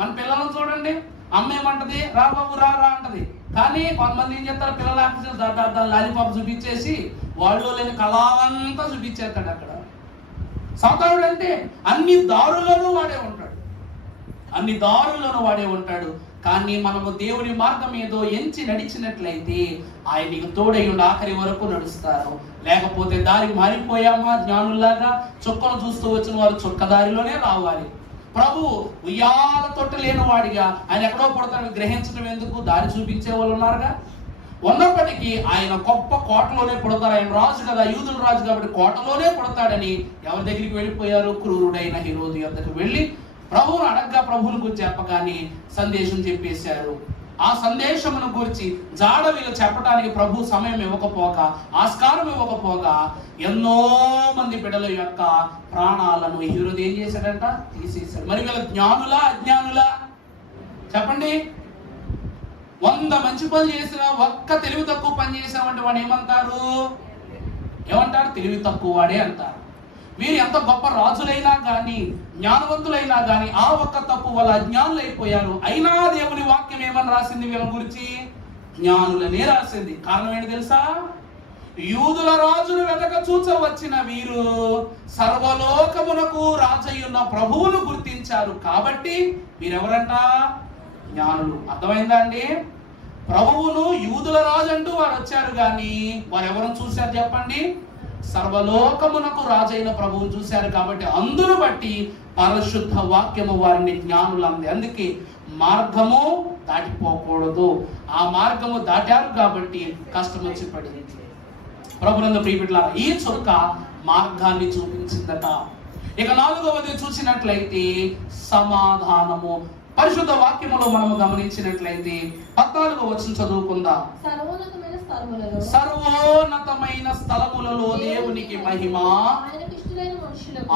మన పిల్లలను చూడండి, అమ్మ ఏమంటది? రా బాబు రా రా అంటది. కానీ కొంతమంది ఏం చేస్తారు, పిల్లలు లాలీపాప్ చూపించేసి వాళ్ళు లేని కళావంతా చూపించేస్తాడు. అక్కడ సాతానుడు అంటే అన్ని దారుల్లోనూ వాడే ఉంటాడు. కానీ మనము దేవుని మార్గం ఏదో ఎంచి నడిచినట్లయితే ఆయనకు తోడై ఉండి ఆఖరి వరకు నడుస్తారు. లేకపోతే దారి మారిపోయామా జ్ఞానుల్లాగా చుక్కను చూస్తూ వచ్చిన వారు చుక్క దారిలోనే రావాలి. ప్రభు ఉయ్యాల తొట్టు లేని వాడిగా ఆయన ఎక్కడో పుడతాడు గ్రహించడం ఎందుకు? దారి చూపించే వాళ్ళు ఉన్నారుగా. ఉన్నప్పటికీ ఆయన గొప్ప కోటలోనే పుడతారు. ఆయన రాజు కదా, యూదుల రాజు కాబట్టి కోటలోనే పుడతాడని ఎవరి దగ్గరికి వెళ్ళిపోయారు? క్రూరుడైన హేరోదు యొద్దకు వెళ్ళి ప్రభువును అడగ్గా ప్రభువుని గురించి చెప్పగానే సందేశం చెప్పేశారు. ఆ సందేశమును గురించి జాడ వీళ్ళు చెప్పడానికి ప్రభు సమయం ఇవ్వకపోగా, ఆస్కారం ఇవ్వకపోగా ఎన్నో మంది బిడ్డల యొక్క ప్రాణాలను హేరోదు ఏం చేశాడంట? తీసేశాడు. మరి వీళ్ళ జ్ఞానులా అజ్ఞానులా చెప్పండి? 100 మంచి పనులు చేసినా ఒక్క తెలివి తక్కువ పని చేసామంటే వాడు ఏమంటారు? తెలివి తక్కువ వాడే అంటారు. వీరు ఎంత గొప్ప రాజులైనా కానీ జ్ఞానవంతులైనా కానీ ఆ ఒక్క తప్పు వల్ల అజ్ఞానులు అయిపోయారు. అయినా దేవుని వాక్యం ఏమని రాసింది వీళ్ళ గురించి? జ్ఞానులనే రాసింది. కారణం ఏంటి తెలుసా? యూదుల రాజును వెతక చూచ వచ్చిన వీరు సర్వలోకమునకు రాజయ్యున్న ప్రభువును గుర్తించారు కాబట్టి వీరెవరంట? జ్ఞానులు. అర్థమైందా అండి? ప్రభువును యూదుల రాజు అంటూ వారు వచ్చారు కానీ వారు ఎవరిని చూశారు చెప్పండి? సర్వలోకమునకు రాజైన ప్రభువును చూశారు కాబట్టి అందును బట్టి పరిశుద్ధ వాక్యము వారిని జ్ఞానులు అంది. అందుకే మార్గము దాటిపోకూడదు. ఆ మార్గము దాటారు కాబట్టి కష్టం వచ్చి పడింది. ప్రభునందు ప్రియబిడ్డలారా, ఈ చుక్క మార్గాన్ని చూపించిందట. ఇక 4వది చూసినట్లయితే సమాధానము. పరిశుద్ధ వాక్యములో మనము గమనించినట్లయితే 14వ వచనం చదువుకుందాం. సర్వోన్నతమైన స్థలములలో దేవునికి మహిమ,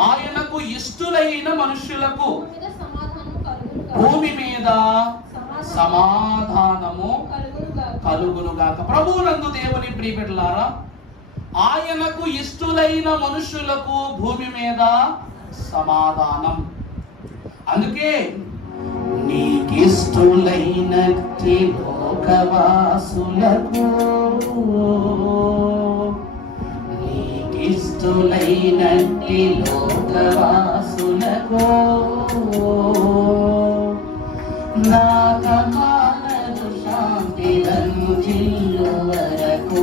ఆయనకు ఇష్టులైన మనుష్యులకు భూమి మీద సమాధానము కలుగునుగాక. ప్రభువునందు దేవుని ప్రియబిడ్డలారా, ఆయనకు ఇష్టులైన మనుష్యులకు భూమి మీద సమాధానం. అందుకే నీకిష్టులైనట్టి లోకవాసులకు, నీకిష్టులైనట్టి లోకవాసులకు నాగమానదు శాంతి రంజిల్లు వరకు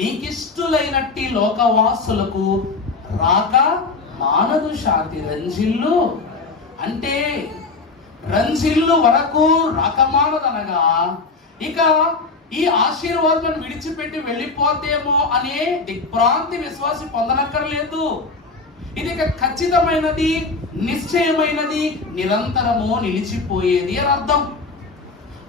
నీకిష్టులైనట్టి లోకవాసులకు రాక మానదు శాంతి రంజిల్లు. అంటే రంజిల్లు వరకు రాకమానదనగా ఇక ఈ ఆశీర్వాదాలను విడిచిపెట్టి వెళ్ళిపోతేమో అనే దిగ్భ్రాంతి విశ్వాసి పొందనక్కర్లేదు. ఇది ఖచ్చితమైనది, నిశ్చయమైనది, నిరంతరము నిలిచిపోయేది అని అర్థం.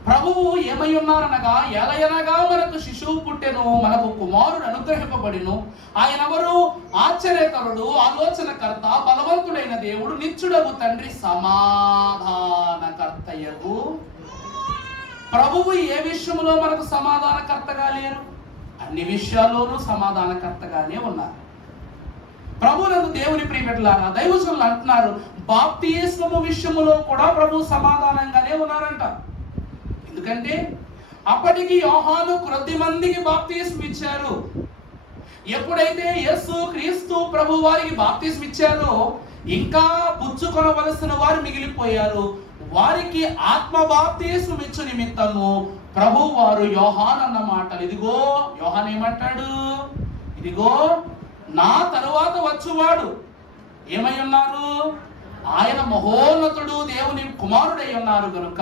ప్రభువు ఏమై ఉన్నారనగా, ఎలయనగా మనకు శిశువు పుట్టెను, మనకు కుమారుడు అనుగ్రహింపబడిను, ఆయనెవరు? ఆశ్చర్యకరుడు, ఆలోచనకర్త, బలవంతుడైన దేవుడు, నిత్యుడగు తండ్రి, సమాధానకర్తయగు. ప్రభువు ఏ విషయంలో మనకు సమాధానకర్తగా లేరు? అన్ని విషయాల్లోనూ సమాధానకర్తగానే ఉన్నారు. ప్రభువునందు దేవుని ప్రియబిడ్డలారా, దైవజనులు అంటున్నారు, బాప్తిస్మము విషయములో కూడా ప్రభు సమాధానంగానే ఉన్నారంట. ఎందుకంటే అప్పటికి యోహాను కొద్ది మందికి బాప్తిస్మం ఇచ్చారు. ఎప్పుడైతే యేసు క్రీస్తు ప్రభు వారికి బాప్తిస్మం ఇచ్చారో ఇంకా పుచ్చుకొనవలసిన వారు మిగిలిపోయారు. వారికి ఆత్మ బాప్తిస్మం ఇచ్చు నిమిత్తము ప్రభు వారు యోహాన్ అన్న మాటలు, ఇదిగో యోహాన్ ఏమంటాడు, ఇదిగో నా తరువాత వచ్చువాడు ఏమై ఉన్నారు? ఆయన మహోన్నతుడు, దేవుని కుమారుడై ఉన్నారు గనుక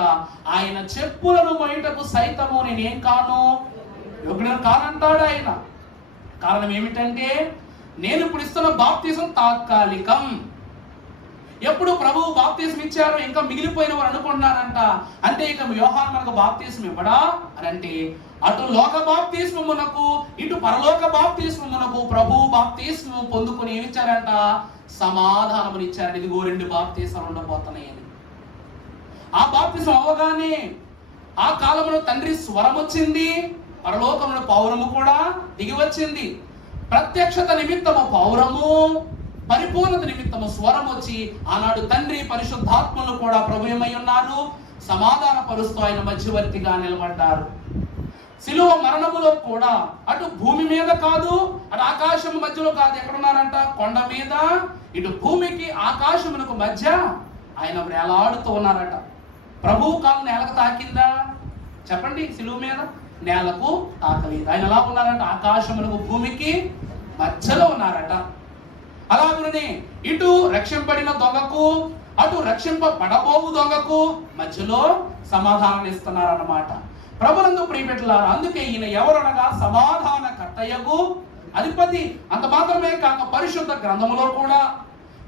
ఆయన చెప్పులను మొయ్యుటకు సైతము నేనేం కాను, యోగ్యుడను కానంటాడు ఆయన. కారణం ఏమిటంటే నేను ఇప్పుడు ఇస్తున్న బాప్తిజం తాత్కాలికం. ఎప్పుడు ప్రభువు బాప్తిజం ఇచ్చారో ఇంకా మిగిలిపోయిన వారు అనుకుంటున్నారంట. అంటే ఇక యోహాను మనకు బాప్తిజం ఇవ్వడా అని అంటే, అటు లోక బాప్తిస్మమునకు ఇటు పరలోక బాప్తిస్మమునకు ప్రభువు బాప్తిస్మము పొందుకుని ఏమిచ్చారంట? సమాధానమునిచ్చారంట. ఇదిగో 2 బాప్తిస్మాలు ఉండబోతున్నాయని. ఆ బాప్తిస్మం అవ్వగానే ఆ కాలంలో తండ్రి స్వరం వచ్చింది, పరలోకంలో పౌరము కూడా దిగి వచ్చింది. ప్రత్యక్షత నిమిత్తము పౌరము, పరిపూర్ణత నిమిత్తము స్వరం వచ్చి ఆనాడు తండ్రి పరిశుద్ధాత్మలు కూడా ప్రభు ఏమై ఉన్నారు? సమాధాన పరుస్తూ ఆయన మధ్యవర్తిగా నిలబడ్డారు. శిలువ మరణములో కూడా అటు భూమి మీద కాదు, అటు ఆకాశం మధ్యలో కాదు, ఎక్కడున్నారంట? కొండ మీద. ఇటు భూమికి ఆకాశమునకు మధ్య ఆయన వేలాడుతూ ఉన్నారట. ప్రభువు కాలం నేలకు తాకిందా చెప్పండి? శిలువ మీద నేలకు తాకలేదు. ఆయన ఎలా ఉన్నారంట? ఆకాశమునకు భూమికి మధ్యలో ఉన్నారట. అలాగనే ఇటు రక్షింపబడిన దొంగకు అటు రక్షింపబడబోవు దొంగకు మధ్యలో సమాధానం ఇస్తున్నారన్నమాట. ప్రభునందు ప్రియబిడ్డలారా, అందుకే ఈయన ఎవరనగా సమాధాన కర్తయగు అధిపతి. అంత మాత్రమే కాక పరిశుద్ధ గ్రంథములో కూడా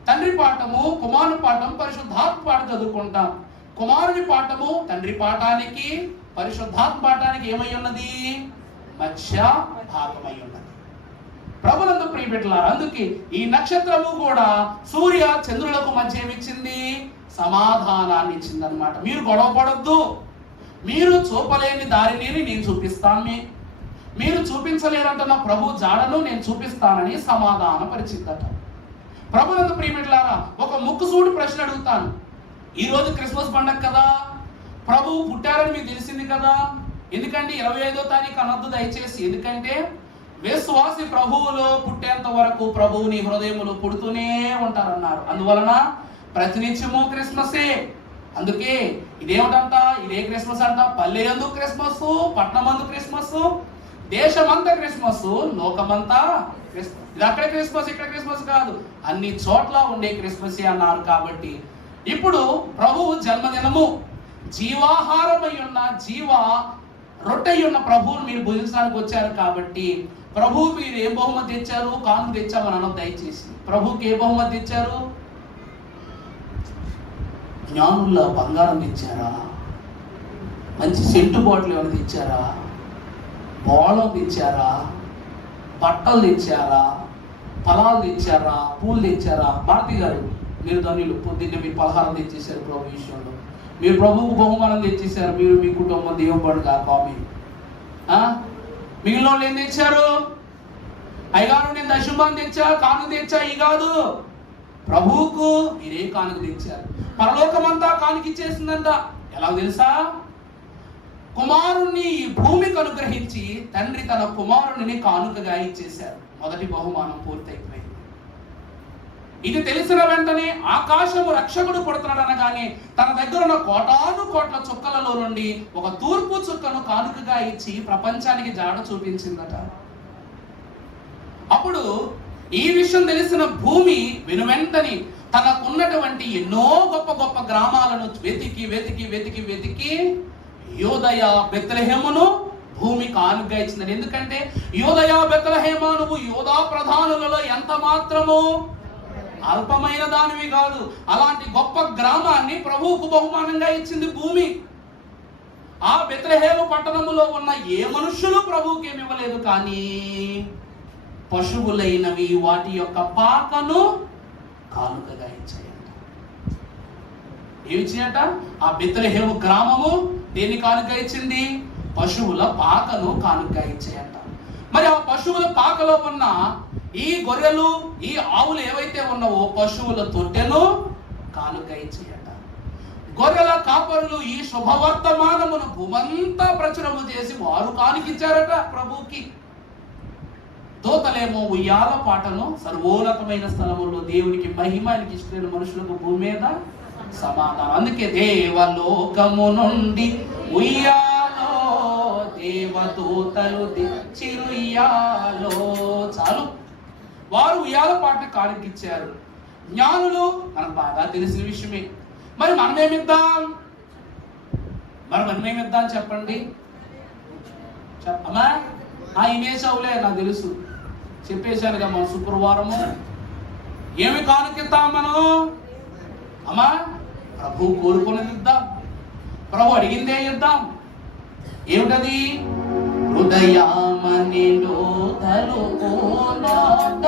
తండ్రి పాఠము, కుమారుని పాఠం, పరిశుద్ధాత్మ పాఠం చదువుకుంటాం. కుమారుని పాఠము తండ్రి పాఠానికి, పరిశుద్ధాత్మ పాఠానికి ఏమై ఉన్నది? మధ్య భాగమై ఉన్నది. ప్రభునందు ప్రియబిడ్డలారా, అందుకే ఈ నక్షత్రము కూడా సూర్య చంద్రులకు మధ్య ఏమిచ్చింది? సమాధానాన్ని ఇచ్చింది అనమాట. మీరు గొడవ పడొద్దు, మీరు చూపలేని దారిని నేను చూపిస్తాను, మీరు చూపించలేరంటున్న ప్రభు జాడను నేను చూపిస్తానని సమాధాన పరిచిద్దట. ప్రభునందు ప్రియబిడ్డలారా, ఒక ముక్కుసూటి ప్రశ్న అడుగుతాను. ఈరోజు క్రిస్మస్ పండగ కదా, ప్రభువు పుట్టారని మీకు తెలిసింది కదా. ఎందుకంటే 25వ తారీఖు అనొద్దు దయచేసి. ఎందుకంటే విశ్వాసి ప్రభువులో పుట్టేంత వరకు ప్రభువుని హృదయములో పుడుతూనే ఉంటారన్నారు. అందువలన ప్రతినిత్యము క్రిస్మసే. అందుకే ఇదేమిటంట, ఇదే క్రిస్మస్ అంట. పల్లె యందు క్రిస్మస్, పట్టణమందు క్రిస్మస్, దేశమంతా క్రిస్మస్, లోకమంతా క్రిస్మస్. ఇది అక్కడ క్రిస్మస్, ఇక్కడ క్రిస్మస్ కాదు, అన్ని చోట్ల ఉండే క్రిస్మసే అన్నారు. కాబట్టి ఇప్పుడు ప్రభువు జన్మదినము, జీవాహారమై ఉన్న జీవ రొట్టె ఉన్న ప్రభువును మీరు భుజించడానికి వచ్చారు. కాబట్టి ప్రభు మీరు ఏ బహుమతి తెచ్చారు? కానుక తెచ్చామని అనొద్దు దయచేసి. ప్రభుకి ఏ బహుమతి తెచ్చారు? జ్ఞానుల్లో బంగారం తెచ్చారా? మంచి సెంటు బాటిల్ ఏమైనా తెచ్చారా? బోళం తెచ్చారా? బట్టలు తెచ్చారా? ఫలాలు తెచ్చారా? పూలు తెచ్చారా? భారతి గారు, మీరు ధనులు, పొద్దున్నే మీరు పలహారం తెచ్చేశారు ప్రభు విషయంలో. మీరు ప్రభువుకు బహుమానం తెచ్చేశారు. మీరు మీ కుటుంబం దేవుడు కామి. మిగిలిన వాళ్ళు ఏం తెచ్చారు? అయ్యగారు నేను దశమాన్ని తెచ్చా, కానుక తెచ్చా, ఈ కాదు. ప్రభువుకు మీరే కానుక తెచ్చారు. పరలోకమంతా కానుక ఇచ్చేసిందంట. ఎలా తెలుసా? కుమారుణ్ణి ఈ భూమికి అనుగ్రహించి తండ్రి తన కుమారుణ్ణి కానుకగా ఇచ్చేశారు. మొదటి బహుమానం పూర్తయిపోయింది. ఇది తెలిసిన వెంటనే ఆకాశము రక్షకుడు పుడుతున్నాడు అనగానే తన దగ్గర ఉన్న కోటాను కోట్ల చుక్కలలో నుండి ఒక తూర్పు చుక్కను కానుకగా ఇచ్చి ప్రపంచానికి జాడ చూపించిందట. అప్పుడు ఈ విషయం తెలిసిన భూమి వెనువెంటని తనకున్నటువంటి ఎన్నో గొప్ప గొప్ప గ్రామాలను వెతికి వెతికి వెతికి వెతికి యోదయ బెత్లెహేమును భూమి కానుకగా ఇచ్చిందని. ఎందుకంటే యోదయ బెత్లెహేమ, నువ్వు యోధా ప్రధానులలో ఎంత మాత్రము అల్పమైన దానివి కాదు. అలాంటి గొప్ప గ్రామాన్ని ప్రభువుకు బహుమానంగా ఇచ్చింది భూమి. ఆ బెత్లెహేము పట్టణములో ఉన్న ఏ మనుషులు ప్రభువుకి ఏమి ఇవ్వలేదు, కానీ పశువులైనవి వాటి యొక్క పాకను కానుకగా ఇచ్చాయంట. ఏమిచ్చాయట? ఆ బెత్లెహేము గ్రామము దేన్ని కానుక ఇచ్చింది? పశువుల పాకను కానుకగా ఇచ్చాయంట. మరి ఆ పశువుల పాకలో ఉన్న ఈ గొర్రెలు, ఈ ఆవులు ఏవైతే ఉన్నావో పశువుల తొట్టెను కానుక ఇచ్చాయట. గొర్రెల కాపరులు ఈ శుభవర్తమానమును భూమంతా ప్రచురము చేసి వారు కానుకిచ్చారట ప్రభువుకి. దూతలేమో ఉయ్యాల పాటను సర్వోన్నతమైన స్థలములో దేవునికి మహిమానికి ఇష్టమైన మనుషులకు భూమి మీద సమాధానం. అందుకే దేవలోకము నుండి ఉయ్యాలో దేవదూతలు చిరుయ్యాలో. చాలు, వారు ఉయ్యాల పాట కానుకిచ్చారు. జ్ఞానులు మనకు బాగా తెలిసిన విషయమే. మరి మనమేమిద్దాం? మనమేమిద్దాం చెప్పండి. చెప్పమ్మా. ఇనేసవులే, నాకు తెలుసు, చెప్పేశానుగా మన శుక్రవారము. ఏమి కానుకిద్దాం మనం? అమ్మా, ప్రభు కోరుకున్నది ఇద్దాం, ప్రభు అడిగిందే ఇద్దాం. ఏమిటది? హృదయామనిలో తలుపునాట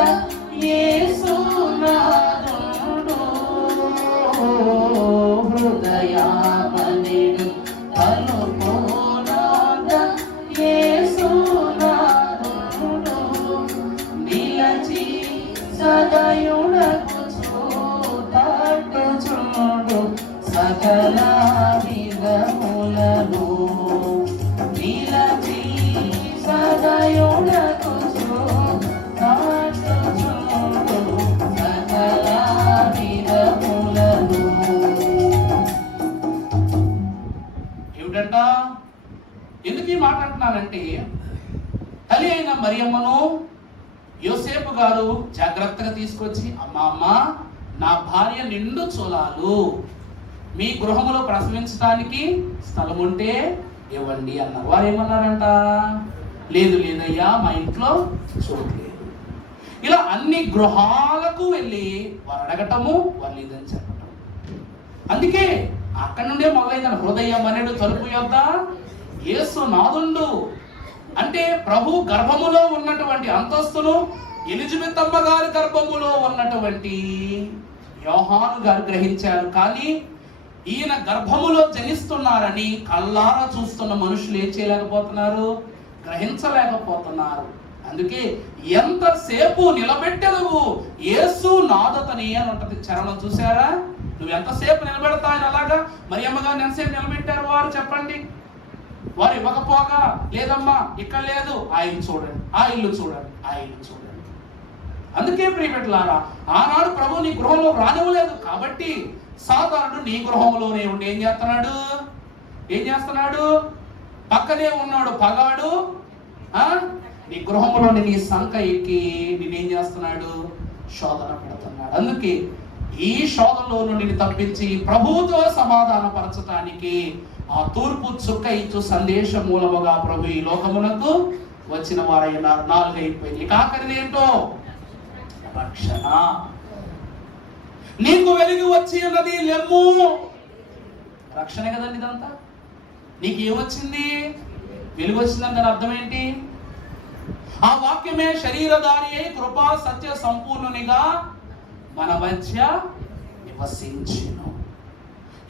యేసునాథుడు, హృదయామనిలో తలుపునాట యేసునాథుడు, నిలచి సదయుడకు చూడు సకల విధములను, నిలచి సదయుడకు చూడు సకల విధములను. ఏమిటంట? ఎందుకు ఈ మాట అంటున్నానంటే, తల్లి అయిన మరియమ్మను యోసేపు గారు జాగ్రత్తగా తీసుకొచ్చి, అమ్మ నా భార్య నిండు చోళాలు, మీ గృహములో ప్రసవించడానికి స్థలం ఉంటే ఇవ్వండి అన్నారు. వారు ఏమన్నారంట? లేదు లేదయ్యా, మా ఇంట్లో చూడలేదు. ఇలా అన్ని గృహాలకు వెళ్ళి వారు అడగటము, వాళ్ళు లేదని చెప్పటం. అందుకే అక్కడి నుండే మొదలైందని. హృదయం అనేది తలుపు యొద్ద యేసు నాదుండు, అంటే ప్రభు గర్భములో ఉన్నటువంటి అంతస్తును ఎలిజబెత్ అమ్మ గారి గర్భములో ఉన్నటువంటి యోహాను గారు గ్రహించారు. కానీ ఈయన గర్భములో జనిస్తున్నారని కళ్ళారా చూస్తున్న మనుషులు ఏం చేయలేకపోతున్నారు, గ్రహించలేకపోతున్నారు. అందుకే ఎంతసేపు నిలబెట్టెదవు యేసు నాదతని అని ఉంటది చరణం, చూసారా? నువ్వు ఎంతసేపు నిలబెడతావు అలాగా. మరి అమ్మగారు ఎంతసేపు నిలబెట్టారు వారు చెప్పండి? వారు ఇవ్వకపోగా, లేదమ్మా ఇక్కడ లేదు, ఆ ఇల్లు చూడండి, ఆ ఇల్లు చూడండి, ఆ ఇల్లు చూడండి. అందుకే ప్రియపెట్టలారా, ఆనాడు ప్రభు నీ గృహంలో రానివ్వలేదు కాబట్టి సాతానుడు నీ గృహంలోనే ఉండి ఏం చేస్తున్నాడు? పక్కనే ఉన్నాడు పగాడు, నీ గృహంలోని నీ సంఖ ఎక్కి నేనేం చేస్తున్నాడు? శోధన పెడుతున్నాడు. అందుకే ఈ శోధనలో నుండి తప్పించి ప్రభువుతో సమాధానపరచటానికి ఆ తూర్పు చుక్క ఇచ్చు సందేశ మూలముగా ప్రభు ఈ లోకమునకు వచ్చిన వారైనారు. 4 అయిపోయింది. ఆఖరిది ఏంటో? రక్షణ. నీకు వెలుగు వచ్చి ఉన్నది, లెమ్ము. రక్షణ కదండి ఇదంతా. నీకు ఏమొచ్చింది? వెలుగు వచ్చిందని దాని అర్థం ఏంటి? ఆ వాక్యమే శరీరధారి అయి కృపా సత్య సంపూర్ణునిగా మన మధ్య నివసించెను.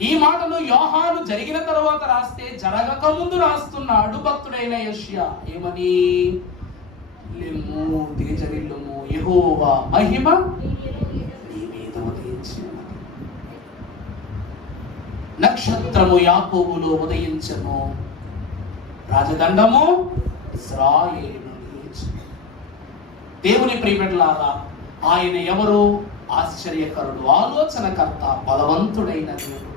ఈ మాటను యోహాను జరిగిన తర్వాత రాస్తే జరగక ముందు రాస్తున్నాడు భక్తుడైన యెషయా. ఏమని? లెమ్ము, తేజరిల్లుము, యెహోవా మహిమ నీ మీద ఉదయించెను. నక్షత్రము యాకోబులో ఉదయించెను, రాజదండము ఇశ్రాయేలును నిలిచెను. దేవుని ప్రియబిడ్డలారా, ఆయన ఎవరు? ఆశ్చర్యకరుడు, ఆలోచనకర్త, బలవంతుడైన దేవుడు.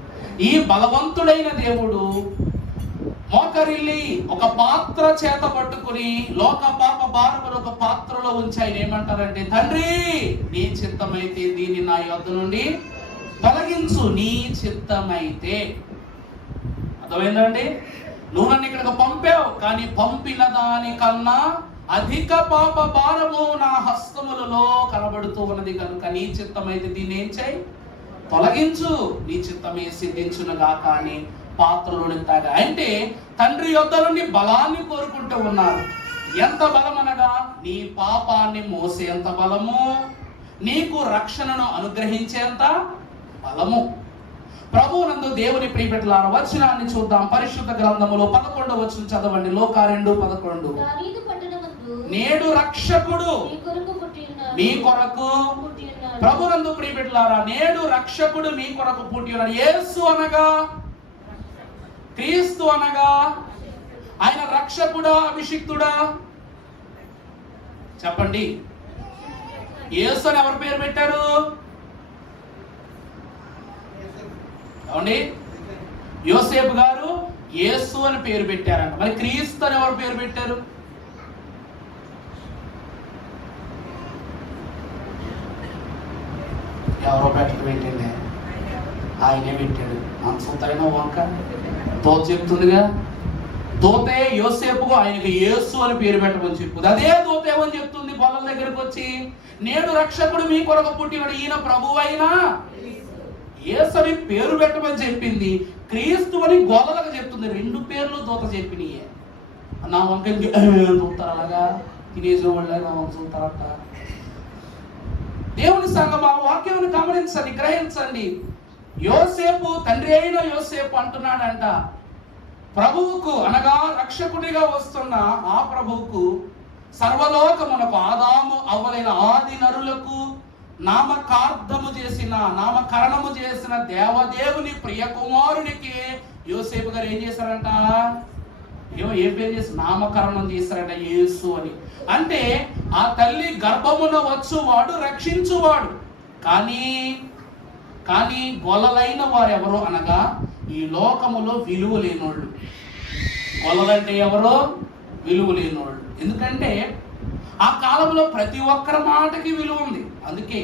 ఈ బలవంతుడైన దేవుడు మోకరిల్లి ఒక పాత్ర చేత పట్టుకుని లోక పాప భారమును ఒక పాత్రలో ఉంచి ఆయన ఏమంటారంటే, తండ్రి నీ చిత్తమైతే దీన్ని నా యొద్ద నుండి తొలగించు, నీ చిత్తమైతే. అర్థమైందండి? నువ్వు నన్ను ఇక్కడికి పంపావు, కానీ పంపిన దానికన్నా అధిక పాప భారము నా హస్తములలో కనబడుతూ ఉన్నది కనుక నీ చిత్తమైతే దీన్ని ఏం చేయి? తొలగించు, నీ చిత్తమే సిద్ధించునుగా. కానీ పాత్రలోని తాగా అంటే తండ్రి యొద్ద నుండి బలాన్ని కోరుకుంటూ ఉన్నారు. ఎంత బలం అనగా నీ పాపాన్ని మోసేంత బలము, నీకు రక్షణను అనుగ్రహించేంత బలము. ప్రభువునందు దేవుని ప్రియబిడ్డలారా, వచనాన్ని చూద్దాం. పరిశుద్ధ గ్రంథములో 11వ వచనం చదవండి. లోకా 2:11. నేడు రక్షకుడు మీ కొరకు. ప్రభువునందు ప్రియబిడ్డలారా, నేడు రక్షకుడు మీ కొరకు పుట్టి ఉన్నాడు. యేసు అనగా, క్రీస్తు అనగా ఆయన రక్షకుడా, అభిషిక్తుడా? చెప్పండి. యేసు అని ఎవరు పేరు పెట్టారు? ఏమండి? యోసేపు గారు యేసు అని పేరు పెట్టారంట. మరి క్రీస్తు అని ఎవరు పేరు పెట్టారు? ఎవరో పెట్టడం ఏంటండి? ఆయనే పెట్టాడు. అంతైనా వంక దోత చెప్తుందిగా. దోతే యోసేపుకు ఆయనకి యేసు అని పేరు పెట్టమని చెప్పుంది. అదే దోత ఏమని చెప్తుంది? పొలం దగ్గరకు వచ్చి, నేడు రక్షకుడు మీ కొరకు పుట్టినాడు, ఈయన ప్రభు అయినా యేసు అని పేరు పెట్టమని చెప్పింది. క్రీస్తు అని గొల్లలకు చెప్తుంది. 2 పేర్లు దూత చెప్పినాయే. నా వంక చూస్తారు, అలాగా తినేసిన వాళ్ళే నా వంక చూస్తారట. దేవుని సంగం ఆ వాక్యాన్ని గమనించండి, గ్రహించండి. యోసేపు, తండ్రి అయిన యోసేపు అంటున్నాడంట, ప్రభువుకు అనగా రక్షకుడిగా వస్తున్న ఆ ప్రభువుకు సర్వలోకమునకు ఆదాము అవ్వలైన ఆది నరులకు నామకరణము చేసిన దేవదేవుని ప్రియ కుమారునికి యోసేపు గారు ఏం చేశారంట? ఏ పేరు చేసి నామకరణం చేశారంట? యేసు అని. అంటే ఆ తల్లి గర్భమున వచ్చువాడు రక్షించువాడు. కానీ గొల్లలైన వారు ఎవరు అనగా ఈ లోకములో విలువ లేనోళ్ళు. గొల్లలంటే ఎవరో? విలువ లేనోళ్ళు. ఎందుకంటే ఆ కాలంలో ప్రతి ఒక్కరి మాటకి విలువ ఉంది. అందుకే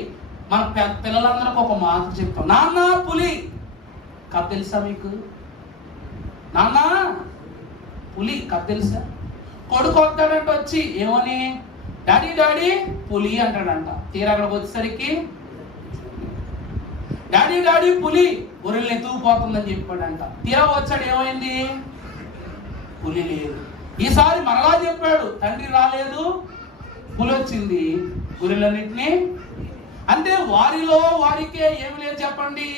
మన పిల్లలందరికి ఒక మాట చెప్తాం, నాన్న పులి. కథ తెలుసా మీకు? నాన్న పులి కథ తెలుసా? కొడుకు వస్తాడంట, వచ్చి ఏమని, డాడీ డాడీ పులి అంటాడంట. తీరా అక్కడికి వచ్చేసరికి డాడీ డాడీ పులి గొర్రెల్ని ఎత్తుకుపోతుందని చెప్పాడంట. తీరా వచ్చాడు, ఏమైంది? పులి లేదు. ఈసారి మరలా చెప్పాడు, తండ్రి రాలేదు, పులి వచ్చింది, గొర్రెలన్నింటినీ. అంటే వారిలో వారికే ఏమి లేదు చెప్పండి,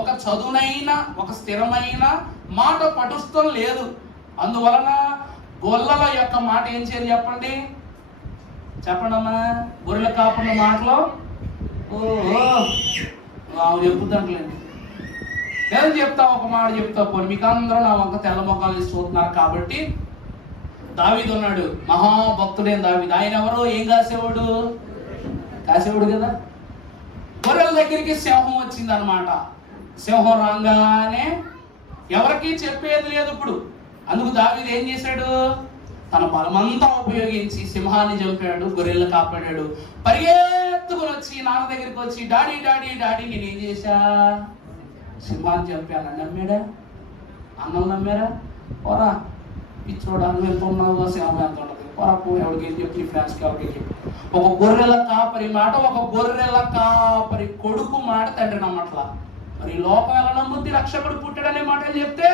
ఒక చదునైన ఒక స్థిరమైన మాట పటుస్థం లేదు. అందువలన గొల్లల యొక్క మాట ఏం చేయాలి చెప్పండి, చెప్పండి అమ్మా. గొర్రెల కాపుల మాటలో చెప్పుదంటలేండి, నేను చెప్తా ఒక మాట చెప్తా పోనీ, మీకు అందరూ నా వంక తెల్ల మొక్కలు వేసి చూస్తున్నారు కాబట్టి. దావీదు ఉన్నాడు, మహాభక్తుడైన దావీదు. ఆయన ఎవరో ఏం కాసేవాడు కదా. గొర్రెల దగ్గరికి సింహం వచ్చింది అనమాట. సింహం రాగానే ఎవరికి చెప్పేది లేదు ఇప్పుడు. అందుకు దావీదు ఏం చేశాడు, తన బలమంతా ఉపయోగించి సింహాన్ని చంపాడు, గొర్రెలను కాపాడాడు. పరిగెత్తుకుని వచ్చి నాన్న దగ్గరికి వచ్చి, డాడీ డాడీ డాడీ నేనేం చేశా, సింహాన్ని చంపాను. నమ్మాడా? అన్నం నమ్మారా? పోరా పిచ్చోడు, అన్నం ఎంత ఉన్నావు, సింహం ఎంత ఉండదు, పోరా పో. ఎవరికేం చెప్పి ఫ్రెండ్స్కి ఎవరికేం చెప్పి. ఒక గొర్రెల కాపరి మాట, ఒక గొర్రెల కాపరి కొడుకు మాట తండ్రి నమ్మట్లా. మరి లోకం ఎలా నమ్ముద్ది రక్షకుడు పుట్టాడనే మాటలు చెప్తే?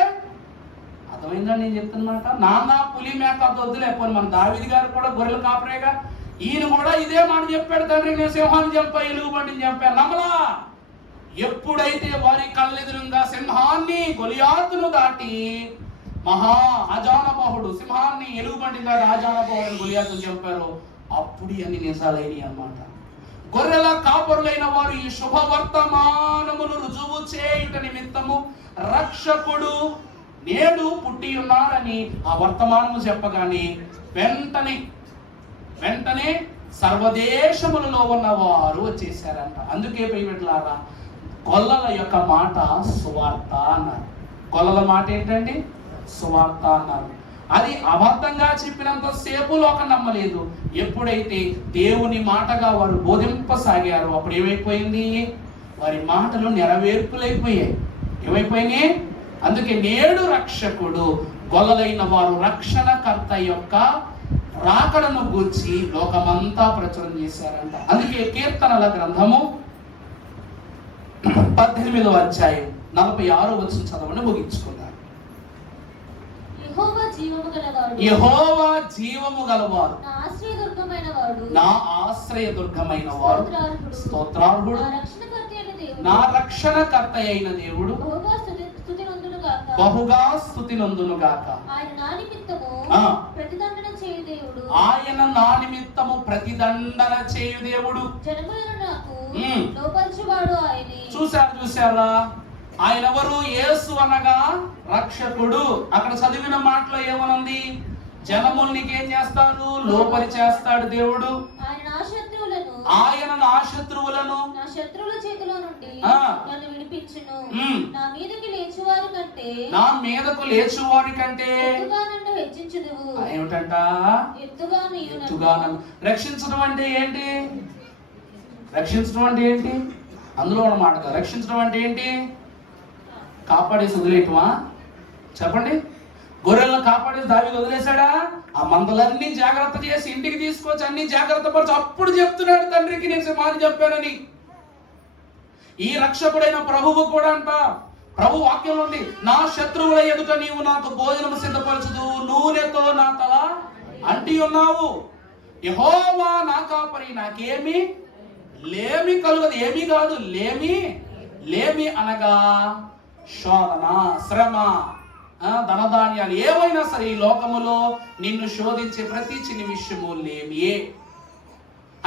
అర్థమైందని నేను చెప్తున్నమాట. నాన్న పులి మేక వద్దులే, పోనీ మన దావీదు గారు కూడా గొర్రెల కాపరేగా, ఈయన కూడా ఇదే మాట చెప్పాడు, తండ్రి నేను సింహాన్ని చంపా, ఎలుగుబంటిని చంపా. నమ్మలా. ఎప్పుడైతే వారి కళ్ళెదురుగా సింహాన్ని గొలియాతును దాటి మహా అజానబాహుడు సింహాన్ని ఎలుగుబంటి దాటి అజానబాహుడు గొలియాతును చంపారు, అప్పుడు అన్ని నిజాలైనవి అన్నమాట. గొర్రెల కాపరులైన వారు ఈ శుభవర్తమానమును రుజువు చేయుట నిమిత్తము రక్షకుడు నేడు పుట్టి ఉన్నాడని ఆ వర్తమానము చెప్పగానే వెంటనే సర్వదేశములలో ఉన్న వారు వచ్చేసారంట. అందుకే ప్రియమిత్రులారా, గొల్లల యొక్క మాట సువార్త అన్నారు. గొల్లల మాట ఏంటండి? సువార్త అన్నారు. అది అబద్ధంగా చెప్పినంత సేపు లోకం నమ్మలేదు. ఎప్పుడైతే దేవుని మాటగా వారు బోధింపసాగారో అప్పుడు ఏమైపోయింది, వారి మాటలు నెరవేర్పులైపోయాయి. ఏమైపోయినాయి? అందుకే నేడు రక్షకుడు, గొల్లలైన వారు రక్షణకర్త యొక్క రాకడను గూర్చి లోకమంతా ప్రచురం చేశారంట. అందుకే కీర్తనల గ్రంథము 18వ అధ్యాయం 46వ వచనం చదవని ముగించుకున్నారు. యెహోవా జీవము గలవాడు, నా ఆశ్రయదుర్గమైన వాడు, స్తోత్రార్హుడు, నా రక్షణకర్త అయిన దేవుడు బహుగా స్తుతి నొందును గాక. ఆయన నా నిమిత్తము ప్రతిదండన చేయు దేవుడు. చూసారా ఆయన ఎవరు? యేసు అనగా రక్షకుడు. అక్కడ చదివిన మాటలో ఏమనుంది? జనముల్ని ఏం చేస్తాడు? లోపలి చేస్తాడు దేవుడు. ఆయన నా శత్రువులను నా శత్రువుల చేతిలో నుండి నన్ను విడిపించును. నా మీదకు లేచువారి కంటే నన్ను హెచ్చించుదువు. ఏమిటంట? ఎత్తుగా నన్ను రక్షించడం అంటే ఏంటి? రక్షించడం అంటే ఏంటి? అందులో ఉన్న మాట కదా. రక్షించడం అంటే ఏంటి? కాపాడేసి వదిలేయటమా? చెప్పండి. గొర్రెలను కాపాడేసి దావీదు వదిలేశాడా? ఆ మందలన్నీ జాగ్రత్త చేసి ఇంటికి తీసుకొచ్చి అన్ని జాగ్రత్త పరచు, అప్పుడు చెప్తున్నాడు తండ్రికి నేను సింహాన్ని చంపానని. ఈ రక్షకుడైన ప్రభువు కూడా అంట, ప్రభు వాక్యం ఉంది, నా శత్రువుల ఎదుట నీవు నాకు భోజనం సిద్ధపరచుదు, నూనెతో నా తల అంటి ఉన్నావు. యెహోవా నా కాపరి, నాకేమి లేమి కలుగదు. ఏమీ కాదు, లేమి అనగా శోధన, శ్రమ, ధనధాన్యాలు ఏవైనా సరే ఈ లోకములో నిన్ను శోధించే ప్రతి చిన్న విషయము లేమియే.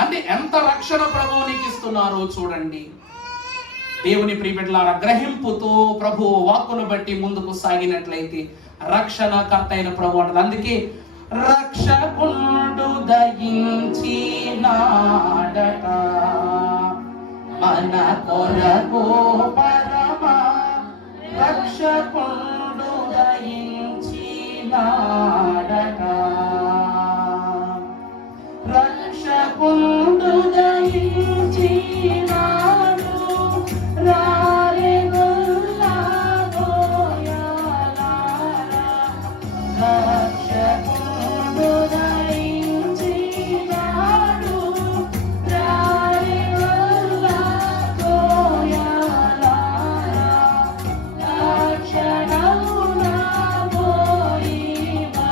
అంటే ఎంత రక్షణ ప్రభువు నీకు ఇస్తున్నారో చూడండి. దేవుని ప్రియబిడ్డలారా, గ్రహింపుతో ప్రభు వాక్కును బట్టి ముందుకు సాగినట్లయితే రక్షణకర్త అయిన ప్రభు అంటది. అందుకే రక్షకుండు దయించినాడట మన కొరకు పరమ రక్షకుండు దయించినాడట. రక్షకుండు దయించినాడు రారెగొల్లా గోయాలారా. రక్షకుండు దయించినాడు రారెగొల్లా గోయాలారా. రక్షణము నా గోయివా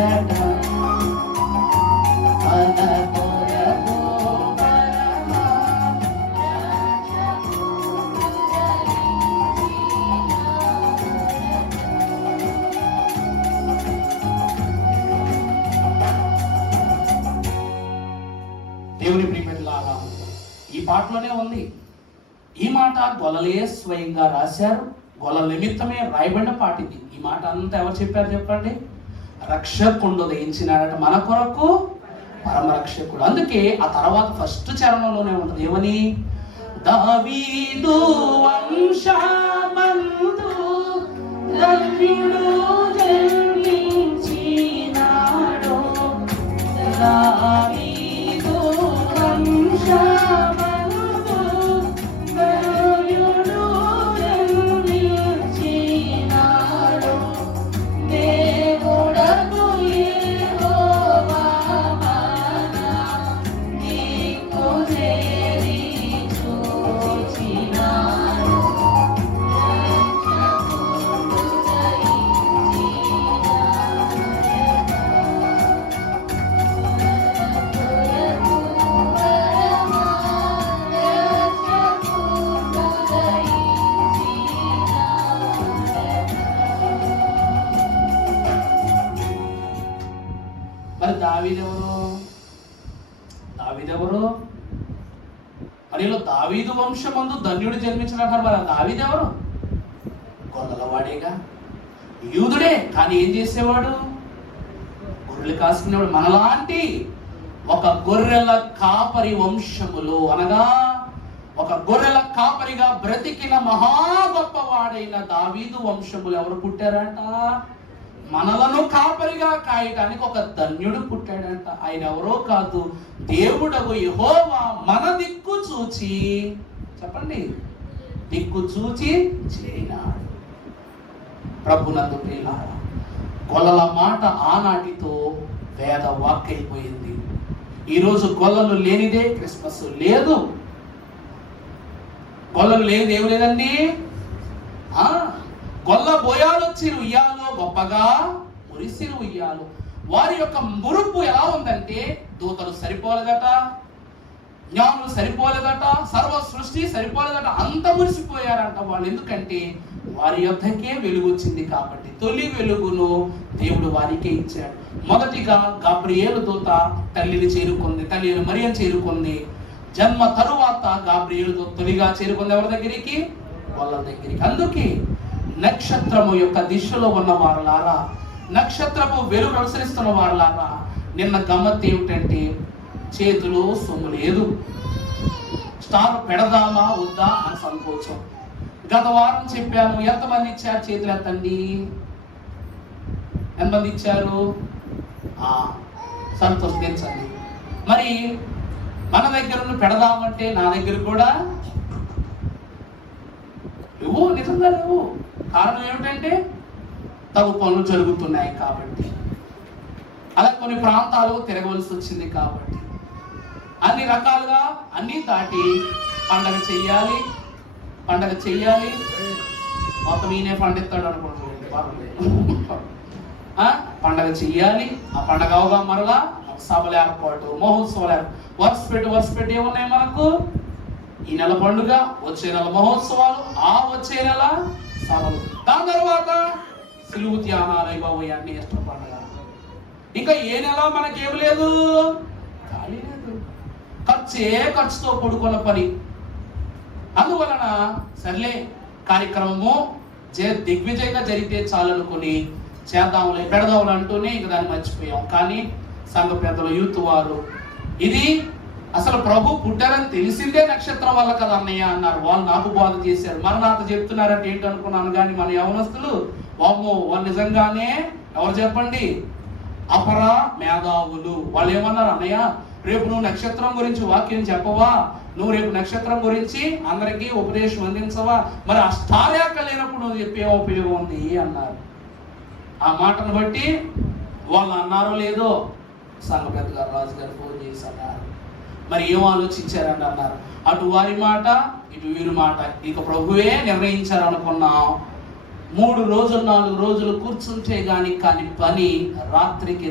దేవుని ప్రియమిత్రులారా, ఈ పాటలోనే ఉంది. ఈ మాట గొల్లలే స్వయంగా రాశారు. గొల్ల నిమిత్తమే రాయబడిన పాట ఇది. ఈ మాట అంతా ఎవరు చెప్పారు చెప్పండి? రక్షకుడు దయించినాడట మన కొరకు పరమ రక్షకుడు. అందుకే ఆ తర్వాత ఫస్ట్ చరణంలోనే ఉంటుంది ఏమని? దావీదు వంశమందు ధన్యుడు జన్మించినాడు, దావీదు వంశమందు ధన్యుడు జన్మించినాడు, దేవుడగు యెహోవా మన నీకు చేరి చూచినాడు, మరి దావీదెవరు? మరి దావీదు వంశమందు ధన్యుడు జన్మించినట్టు. మరి దావీదెవరు? గొల్లలవాడేగా, యూదుడే. కానీ ఏం చేసేవాడు? గొర్రెలు కాసుకునేవాడు. మనలాంటి ఒక గొర్రెల కాపరి వంశములో, అనగా ఒక గొర్రెల కాపరిగా బ్రతికిన మహా గొప్పవాడైన దావీదు వంశములు ఎవరు పుట్టారంట? మనలను కాపరిగా కాయటానికి ఒక ధన్యుడు పుట్టాడంట. ఆయన ఎవరో కాదు, దేవుడగు యెహోవా మన దిక్కు చూచి, చెప్పండి, దిక్కు చూచి చేరినాడు. ప్రభునందు ప్రియులారా, గొల్లల మాట ఆనాటితో వేద వాక్కైపోయింది. ఈరోజు గొల్లలు లేనిదే క్రిస్మస్ లేదు. గొల్లలు లేనిది ఏమి లేదండి. గొల్ల బోయాలు వచ్చి ఉయ్యాలో గొప్పగా మురిసిరు ఉయ్యాలు. వారి యొక్క మురుపు ఎలా ఉందంటే, దూతలు సరిపోలేదట, జ్ఞానులు సరిపోలేదట, సర్వ సృష్టి సరిపోలేదట, అంత మురిసిపోయారంట వాళ్ళు. ఎందుకంటే వారి యొద్దకే వెలుగు వచ్చింది కాబట్టి. తొలి వెలుగును దేవుడు వారికే ఇచ్చాడు. మొదటిగా గాబ్రియేలు దూత తల్లిని చేరుకుంది, తల్లిని మరియను చేరుకుంది. జన్మ తరువాత గాబ్రియేలు దూత తొలిగా చేరుకుంది ఎవరి దగ్గరికి? వాళ్ళ దగ్గరికి. అందుకే నక్షత్రము యొక్క దిశలో ఉన్న వారులారా, నక్షత్రము వెలుగు అనుసరిస్తున్న వారులారా, నిన్న గమ్మత్తు ఏమిటంటే చేతులు సొమ్ము లేదు. స్టార్ పెడదామా వద్దా అని సంకోచం. గత వారం చెప్పాను, ఎంతమంది ఇచ్చారు చేతులు ఎత్తండి. ఎంతమంది ఇచ్చారు? సంతోషించండి. మరి మన దగ్గర పెడదామంటే నా దగ్గర కూడా నువ్వు నిజంగా నువ్వు. కారణం ఏమిటంటే తగు పనులు జరుగుతున్నాయి కాబట్టి, అలా కొన్ని ప్రాంతాలు తిరగవలసి వచ్చింది కాబట్టి, అన్ని రకాలుగా అన్ని దాటి పండగ చెయ్యాలి. మొత్తం ఈయనే పండిస్తాడు అనుకుంటుంది. పండగ చెయ్యాలి. ఆ పండగ అవగా మరలా సభల ఏర్పాటు, మహోత్సవాలు, వరుస పెట్టి ఏమున్నాయి మనకు? ఈ నెల పండుగ, వచ్చే నెల మహోత్సవాలు, ఆ వచ్చే నెల సభలు, దాని తర్వాత సిలువు ధ్యానాలు అయిపోయి అన్ని ఇష్టం పండుగ. ఇంకా ఏ నెల మనకేం లేదు, ఖాళీ లేదు. ఖర్చుతో కూడుకున్న పని. అందువలన సర్లే కార్యక్రమము దిగ్విజయంగా జరిగితే చాలనుకుని చేద్దాంలే పెడదాంలు అంటూనే ఇంక దాన్ని మర్చిపోయాం. కానీ సంఘ పెద్దలు, యూత్ వారు, ఇది అసలు ప్రభు పుట్టారని తెలిసిందే నక్షత్రం వల్ల కదా అన్నయ్య అన్నారు. వాళ్ళు నాకు బోధ చేశారు. మరణాత చెప్తున్నారంటే ఏంటి అనుకున్నాను. కానీ మన యవనస్తులు వామ్మో, వాళ్ళు నిజంగానే ఎవరు చెప్పండి, అపర మేధావులు. వాళ్ళు ఏమన్నారు? అన్నయ్య రేపు నువ్వు నక్షత్రం గురించి వాక్యం చెప్పవా? నువ్వు రేపు నక్షత్రం గురించి అందరికీ ఉపదేశం అందించవా? మరి ఆ స్టార్యాక లేనప్పుడు నువ్వు చెప్పే ఉపయోగం ఉంది అన్నారు. ఆ మాటను బట్టి వాళ్ళు అన్నారో లేదో సంఘ పెద్ద గారు, రాజు గారు ఫోన్ చేసి అన్నారు. మరి ఏం ఆలోచించారని అన్నారు. అటు వారి మాట, ఇటు వీరి మాట, ఇక ప్రభువే నిర్ణయించారు అనుకున్నాం. 3 రోజులు 4 రోజులు కూర్చుంటే కాని పని రాత్రికి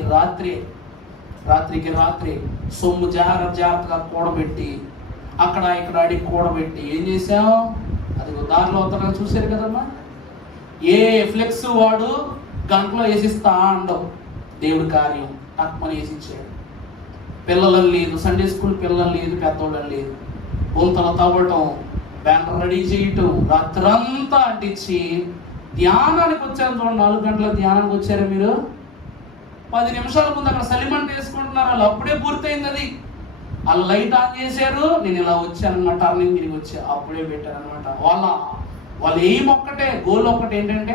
రాత్రే సొమ్ము జాగ్రత్తగా కూడబెట్టి అక్కడ ఇక్కడ అడిగి కూడబెట్టి ఏం చేసాం? అది దారిలో అవుతారని చూశారు కదమ్మా. ఏ ఫ్లెక్స్ వాడు గంటలో వేసిస్తా ఉండవు. దేవుడి కార్యం తక్కువని వేసిచ్చాడు. పిల్లలని లేదు, సండే స్కూల్ పిల్లలని లేదు, పెద్దోళ్ళని లేదు. బొంతలు తవ్వటం, బ్యానర్ రెడీ చేయటం, రాత్రంతా అంటించి ధ్యానానికి వచ్చారు. చూడండి, 4 గంటల ధ్యానానికి వచ్చారు మీరు. 10 నిమిషాల ముందు అక్కడ సలిమంట వేసుకుంటున్నారు. వాళ్ళు అప్పుడే పూర్తయింది. అది వాళ్ళు లైట్ ఆన్ చేశారు. నేను ఇలా వచ్చానన్నమాట, టర్నింగ్ తిరిగి వచ్చా, అప్పుడే పెట్టారనమాట. వాళ్ళ ఎయిమ్ ఒక్కటే, గోల్ ఒక్కటే ఏంటంటే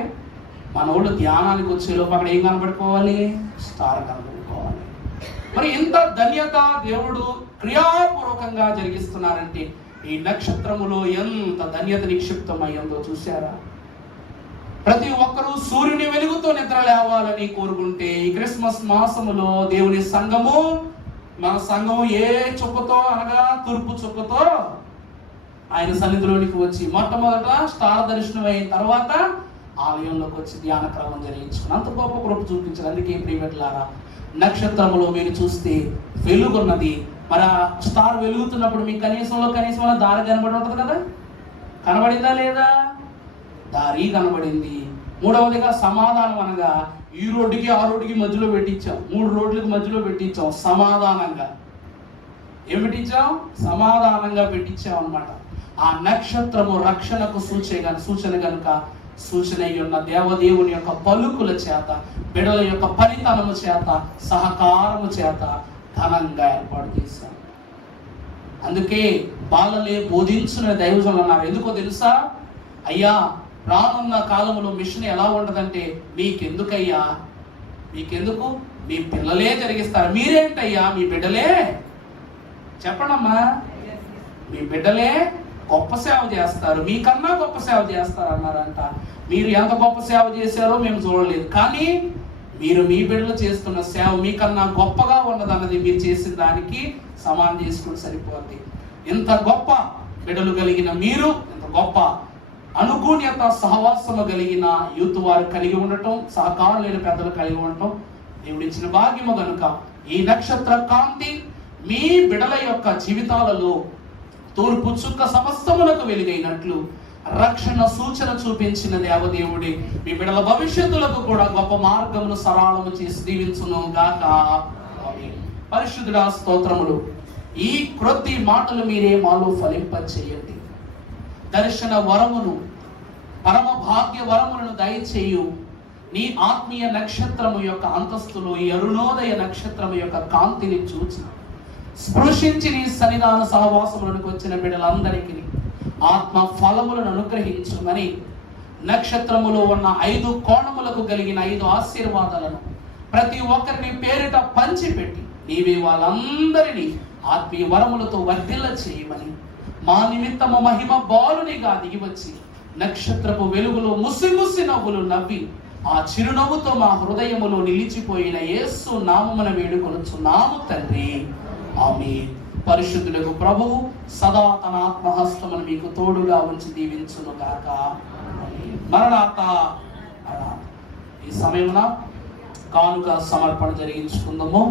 మన వాళ్ళు ధ్యానానికి వచ్చేలోపు అక్కడ ఏం కనబడుకోవాలి? స్టార్ కనబడుకోవాలి. మరి ఎంత ధన్యత దేవుడు క్రియాపూర్వకంగా జరిగిస్తున్నారంటే ఈ నక్షత్రములో ఎంత ధన్యత నిక్షిప్తమయ్యిందో చూశారా? ప్రతి ఒక్కరూ సూర్యుని వెలుగుతో నిద్ర లేవాలని కోరుకుంటే ఈ క్రిస్మస్ మాసములో దేవుని సంఘము, మన సంఘము ఏ చుక్కతో అనగా తూర్పు చుక్కతో ఆయన సన్నిధిలోనికి వచ్చి మొట్టమొదట స్టార్ దర్శనం అయిన తర్వాత ఆలయంలోకి వచ్చి ధ్యాన క్రమం జరిగించుకుని అంత గొప్ప కృప చూపించారు. అందుకే ప్రియమిత్రులారా, నక్షత్రములో మీరు చూస్తే వెలుగున్నది. మరి ఆ స్టార్ వెలుగుతున్నప్పుడు మీకు కనీసం దారి కనబడి ఉంటుంది కదా. కనబడిందా లేదా? దారి కనబడింది. మూడవదిగా సమాధానం, అనగా ఈ రోడ్డుకి ఆ రోడ్డుకి మధ్యలో పెట్టించాం. 3 రోడ్లకు మధ్యలో పెట్టించాం. సమాధానంగా ఏం పెట్టించాం? సమాధానంగా పెట్టించాం అన్నమాట. ఆ నక్షత్రము రక్షణకు సూచన కనుక సూచన ఉన్న దేవదేవుని యొక్క పలుకుల చేత, బిడల యొక్క పనితనము చేత, సహకారము చేత ఘనంగా ఏర్పాటు చేశాం. అందుకే బాలలే బోధించిన దైవజనులు అన్నారు. ఎందుకో తెలుసా? అయ్యా, రానున్న కాలంలో మిషన్ ఎలా ఉంటదంటే, మీకెందుకయ్యా, మీకెందుకు, మీ పిల్లలే జరిగిస్తారు. మీరేంటయ్యా, మీ బిడ్డలే, చెప్పండమ్మా, మీ బిడ్డలే గొప్ప సేవ చేస్తారు, మీకన్నా గొప్ప సేవ చేస్తారు అన్నారంట. మీరు ఎంత గొప్ప సేవ చేశారో మేము చూడలేదు, కానీ మీరు మీ బిడ్డలు చేస్తున్న సేవ మీకన్నా గొప్పగా ఉన్నదన్నది మీరు చేసిన దానికి సమానం చేసుకుని సరిపోద్ది. ఇంత గొప్ప బిడ్డలు కలిగిన మీరు, ఇంత గొప్ప అనుగుణ్యత సహవాసము కలిగిన యూత్ వారు కలిగి ఉండటం, సహకారులైన పెద్దలు కలిగి ఉండటం దేవుడిచ్చిన భాగ్యము కనుక ఈ నక్షత్ర కాంతి మీ బిడల యొక్క జీవితాలలో తూర్పు చుక్క సమస్తములకు వెలుగైనట్లు రక్షణ సూచన చూపించిన దేవదేవుడి మీ బిడల భవిష్యత్తులకు కూడా గొప్ప మార్గమును సరళము చేసి దీవించును గాక. పరిశుద్ధుడా స్తోత్రములు. ఈ క్రొత్త మాటలు మీరే మాలో ఫలింపచేయండి. దర్శన వరమును, పరమ భాగ్య వరములను దయచేయు. నీ ఆత్మీయ నక్షత్రము యొక్క అంతస్తులో ఈ అరుణోదయ నక్షత్రము యొక్క కాంతిని చూచి స్పృశించి నీ సన్నిధాన సహవాసములకు వచ్చిన బిడ్డలందరికీ ఆత్మ ఫలములను అనుగ్రహించుమని నక్షత్రములో ఉన్న 5 కోణములకు కలిగిన 5 ఆశీర్వాదాలను ప్రతి ఒక్కరిని పేరిట పంచిపెట్టి నీవే వాళ్ళందరినీ ఆత్మీయ వరములతో వర్ధిల్ల చేయమని మా నిమిత్తము మహిమ బాలునిగా దిగివచ్చి నక్షత్రపు వెలుగులో ముసి నవ్వులు నవ్వి ఆ చిరునవ్వుతో మా హృదయములో నిలిచిపోయిన యేసు నామమున వేడుకొనుచున్నాము తండ్రి, ఆమేన్. పరిశుద్ధులకు ప్రభువు సదా తన ఆత్మహస్తమును మీకు తోడుగా ఉంచి దీవించును గాక. మరణాత. ఈ సమయమున కానుక సమర్పణ జరిగించుకుందాము.